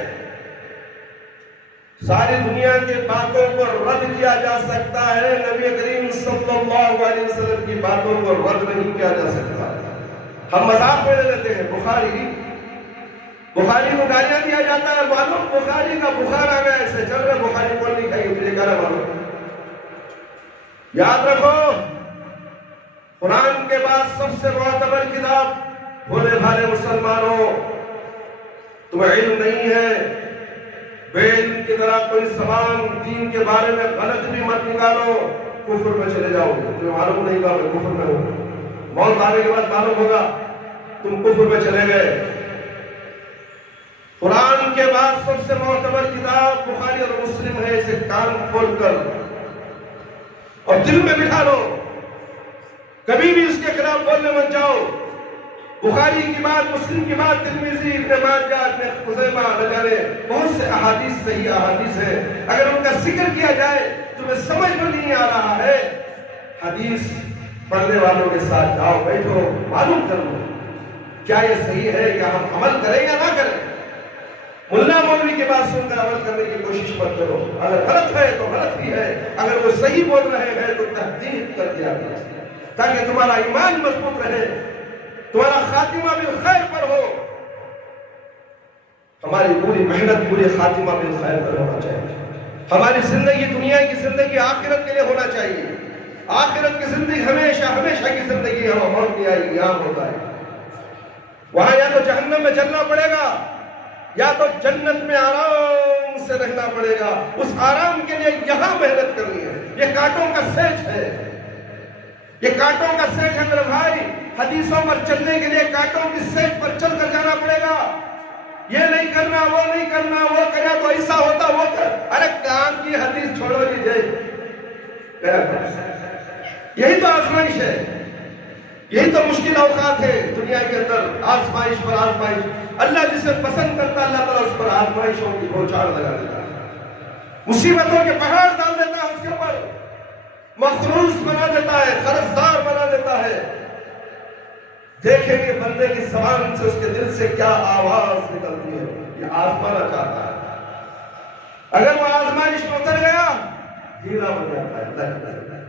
ساری دنیا کے باتوں کو رد کیا جا سکتا ہے، نبی کریم صلی اللہ علیہ وسلم کی باتوں کو رد نہیں کیا جا سکتا۔ ہم مذاق میں لے لیتے ہیں، بخاری کو گالیاں دیا جاتا ہے، معلوم بخاری کا بخار آ گیا، ایسے چل رہے بخاری کون نہیں کھائیے، مجھے کہہ رہا معلوم۔ یاد رکھو، قرآن کے بعد سب سے معتبر کتاب، بھولے بھالے مسلمانوں، تمہیں علم نہیں ہے، بے علم کی طرح کوئی زبان دین کے بارے میں غلط بھی مت نکالو، کفر میں چلے جاؤ گے، تمہیں معلوم نہیں ہوگا میں کفر میں ہوں، موت آنے کے بعد معلوم ہوگا تم کفر میں چلے گئے۔ قرآن کے بعد سب سے معتبر کتاب بخاری اور مسلم ہے، اسے کان کھول کر اور دل میں بٹھا لو، کبھی بھی اس کے خلاف بولنے مت جاؤ۔ بخاری کی بات، مسلم کی بات، ترمذی، ابن ماجہ، ابن خزیمہ، نہ جانے بہت سے احادیث، صحیح احادیث ہیں، اگر ان کا ذکر کیا جائے تمہیں سمجھ میں نہیں آ رہا ہے، حدیث پڑھنے والوں کے ساتھ جاؤ، بیٹھو، معلوم کر لو کیا یہ صحیح ہے، یا ہم عمل کریں یا نہ کریں۔ ملا مولوی کی بات سن کر عمل کرنے کی کوشش مت کرو. اگر غلط ہے تو غلط ہی ہے, اگر وہ صحیح بول رہے ہیں تو تصدیق کر دیا کرو, تاکہ تمہارا ایمان مضبوط رہے, تمہارا خاتمہ بالخیر پر ہو. ہماری پوری محنت پوری خاتمہ بالخیر پر ہونا چاہیے. ہماری زندگی دنیا کی زندگی آخرت کے لیے ہونا چاہیے. آخرت کی زندگی ہمیشہ ہمیشہ کی زندگی ہے, وہ موت نہیں آئے گی, یہاں ہوتا ہے. وہاں یا تو جہنم میں جلنا پڑے گا یا تو جنت میں آرام سے رہنا پڑے گا. اس آرام کے لیے یہاں محنت کرنی ہے. یہ کانٹوں کا سیج ہے, یہ کانٹوں کا سیج ہے میرے بھائی. حدیثوں پر چلنے کے لیے کانٹوں کی سیج پر چل کر جانا پڑے گا. یہ نہیں کرنا, وہ نہیں کرنا, وہ کرے تو ایسا ہوتا, وہ کر. ارے کام کی حدیث چھوڑو لیجیے. یہی تو آزمائش ہے, یہی تو مشکل اوقات ہے دنیا کے اندر. آزمائش پر آزمائش. اللہ جسے پسند کرتا اللہ تعالیٰ اس پر آزمائشوں کی بوچھاڑ لگا دیتا ہے, مصیبتوں کے پہاڑ ڈال دیتا ہے اس کے اوپر, مخروص بنا دیتا ہے, قرضدار بنا دیتا ہے. دیکھیں گے بندے کی زبان سے, اس کے دل سے کیا آواز نکلتی ہے. یہ آزمانا چاہتا ہے. اگر وہ آزمائش میں اتر گیا ہیرا بن جاتا ہے,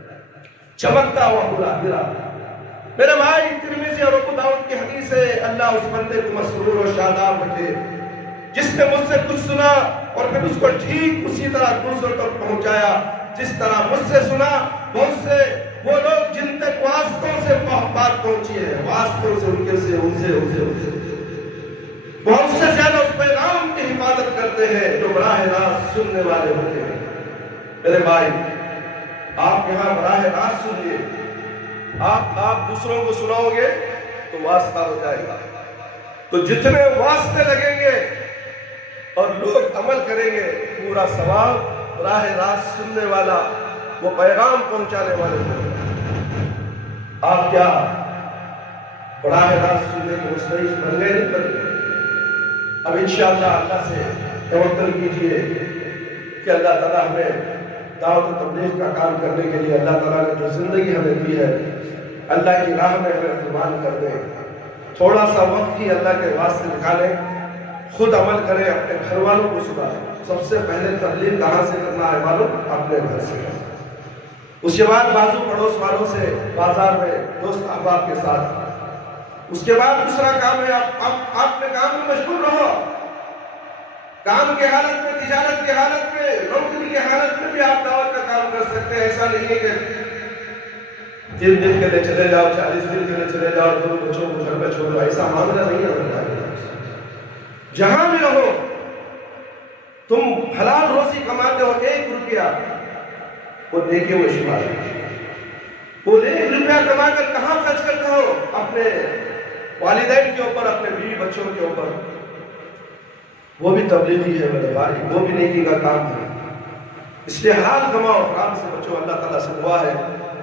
چمکتا ہوا پورا ہیرا. میرے بھائی ترمذی اور ابو داؤد کی حدیث ہے, اللہ اس بندے کو مسرور و شاداب رکھے جس نے مجھ سے کچھ سنا اور پھر اس کو ٹھیک اسی طرح دوسروں تک پہنچایا جس طرح مجھ سے سنا. بہت سے وہ لوگ جن تک واسطوں سے بات پہنچی ہے, واسطوں سے ان سے بہت سے زیادہ اس پیغام کی حفاظت کرتے ہیں جو براہ راست سننے والے ہوتے ہیں. میرے بھائی آپ یہاں براہ راست سنیے. آپ دوسروں کو سناؤ گے تو واسطہ ہو جائے گا. تو جتنے واسطے لگیں گے اور لوگ عمل کریں گے, پورا ثواب براہ راست سننے والا, وہ پیغام پہنچانے والے ہیں. آپ کیا براہ راست سننے کے مستحق بن گئے نہیں بن گئے؟ اب انشاءاللہ اللہ سے توکل کیجئے کہ اللہ تعالیٰ ہمیں دعوت و تبلیغ کا کام کرنے کے لیے اللہ تعالیٰ نے جو زندگی ہمیں دی ہے اللہ کی راہ میں ہمیں قربان کر دیں. تھوڑا سا وقت ہی اللہ کے واسطے نکالیں, خود عمل کریں, اپنے گھر والوں کو سنائیں. سب سے پہلے تبلیغ کہاں سے کرنا ہے معلوم؟ اپنے گھر سے. اس کے بعد بازو پڑوس والوں سے, بازار میں دوست احباب کے ساتھ. اس کے بعد دوسرا کام ہے آپ اپنے کام میں مشغول رہو. کام کی حالت میں, تجارت کی حالت میں, نوکری کی حالت میں بھی آپ دعوت کا کام کر سکتے ہیں. ایسا نہیں ہے کہ 3 دن کے لیے چلے جاؤ, 40 دن کے لیے چلے جاؤ, 2 بچوں کو گھر میں چھوڑو. ایسا معاملہ نہیں ہے. جہاں بھی رہو تم حلال روزی کماتے ہو, 1 روپیہ وہ دیکھے وہ شمار. وہ 1 روپیہ کما کر کہاں خرچ کرتے ہو؟ اپنے والدین کے اوپر, اپنے بیوی بچوں کے اوپر. وہ بھی تبلیغی ہے میرے بھائی, وہ بھی نیکی کا کام ہے. اس لیے حلال کماؤ, حرام سے بچو. اللہ تعالیٰ سے دعا ہے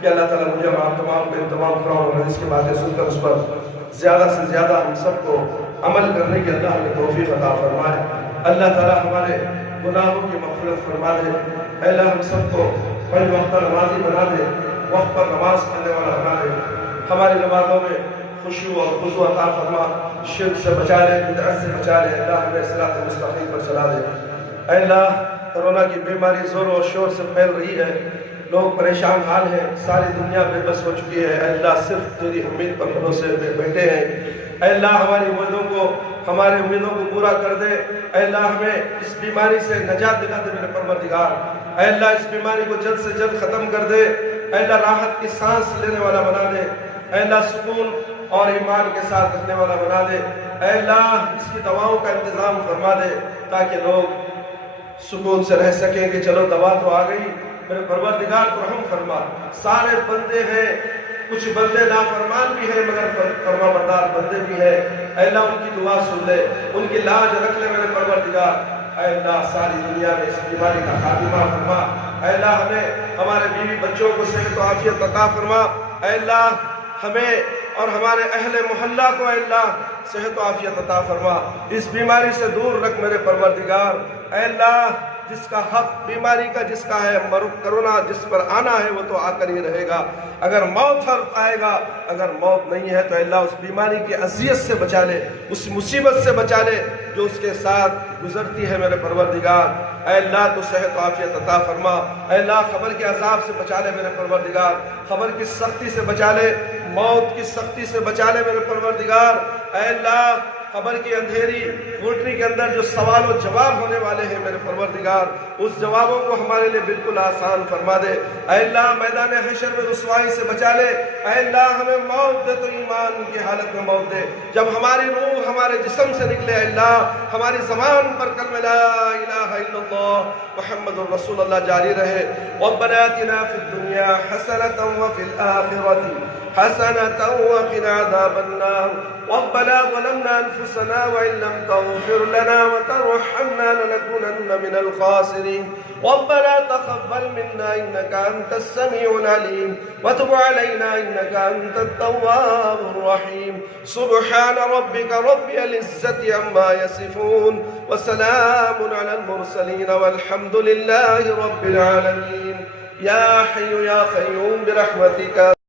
کہ اللہ تعالیٰ مجھے اور آپ تمام کو تمام قرآن اور حدیث کی باتیں سن کر اس پر زیادہ سے زیادہ ہم سب کو عمل کرنے کی اللہ ہمیں توفیق عطا فرمائے. اللہ تعالیٰ ہمارے گناہوں کی مغفرت فرما دے. اے اللہ ہم سب کو 5 وقتہ نمازی بنا دے, وقت پر نماز پڑھنے والا بنا دے. ہماری نمازوں میں خشوع اور خضوع عطا فرما, شرک سے بچا لے, بدعت سے بچا لے. اللہ ہمیں صراط مستقیم پر چلا دے. اے اللہ کرونا کی بیماری زور و شور سے پھیل رہی ہے, لوگ پریشان حال ہیں, ساری دنیا بے بس ہو چکی ہے. اے اللہ صرف تیری امید پر بھروسے میں بیٹھے ہیں. اے اللہ ہماری ہمارے امیدوں کو پورا کر دے. اے اللہ ہمیں اس بیماری سے نجات دلا دے میرے پروردگار. اے اللہ اس بیماری کو جلد سے جلد ختم کر دے. اے اللہ راحت کی سانس لینے والا بنا دے. اے اللہ سکون اور ایمان کے ساتھ رہنے والا بنا دے. اے اللہ اس کی دواؤں کا انتظام فرما دے تاکہ لوگ سکون سے رہ سکیں کہ چلو دوا تو آ گئی. میرے پروردگار کو رحم فرما. سارے بندے ہیں, کچھ بندے نافرمان بھی ہیں مگر فرما بردار بندے بھی ہیں. اے اللہ ان کی دعا سن لے, ان کی لاج رکھ لے میرے پروردگار. اے اللہ ساری دنیا میں اس بیماری کا خاتمہ فرما. اے اللہ ہمیں ہمارے بیوی بچوں کو صحت و عافیت عطا فرما. اے اللہ ہمیں اور ہمارے اہل محلہ کو اے اللہ صحت و عافیت عطا فرما. اس بیماری سے دور رکھ میرے پروردگار. اے اللہ جس کا حق بیماری کا جس کا ہے, کرونا جس پر آنا ہے وہ تو آ کر ہی رہے گا. اگر موت حرف آئے گا, اگر موت نہیں ہے تو اے اللہ اس بیماری کی اذیت سے بچا لے, اس مصیبت سے بچا لے. جو اس کے ساتھ گزرتی ہے میرے پروردگار۔ اے اللہ تو صحت و عافیت عطا فرما، اے اللہ قبر کے عذاب سے بچا لے میرے پروردگار، قبر کی سختی سے بچا لے، موت کی سختی سے بچا لے میرے پروردگار۔ اے اللہ قبر کی اندھیری کوٹری کے اندر جو سوال و جواب ہونے والے ہیں میرے پروردگار، اس جوابوں کو ہمارے لیے بالکل آسان فرما دے۔ اے اللہ میدان حشر میں رسوائی سے بچا لے۔ اے اللہ ہمیں موت دے تو ایمان کی حالت میں موت دے، جب ہماری روح ہمارے جسم سے نکلے اے اللہ ہماری زبان پر کلمہ لا الہ الا اللہ محمد الرسول اللہ جاری رہے۔ ربنا آتنا فی الدنیا حسنة وفی الآخرة حسنة وقنا عذاب النار۔ ربنا ظلمنا أنفسنا وإن لم تغفر لنا وترحمنا لنكونن من الخاسرين۔ ربنا تقبل منا إنك أنت السميع العليم وتب علينا إنك أنت التواب الرحيم۔ سبحان ربك رب العزة عما يصفون وسلام على المرسلين والحمد لله رب العالمين۔ يا حي يا قيوم برحمتك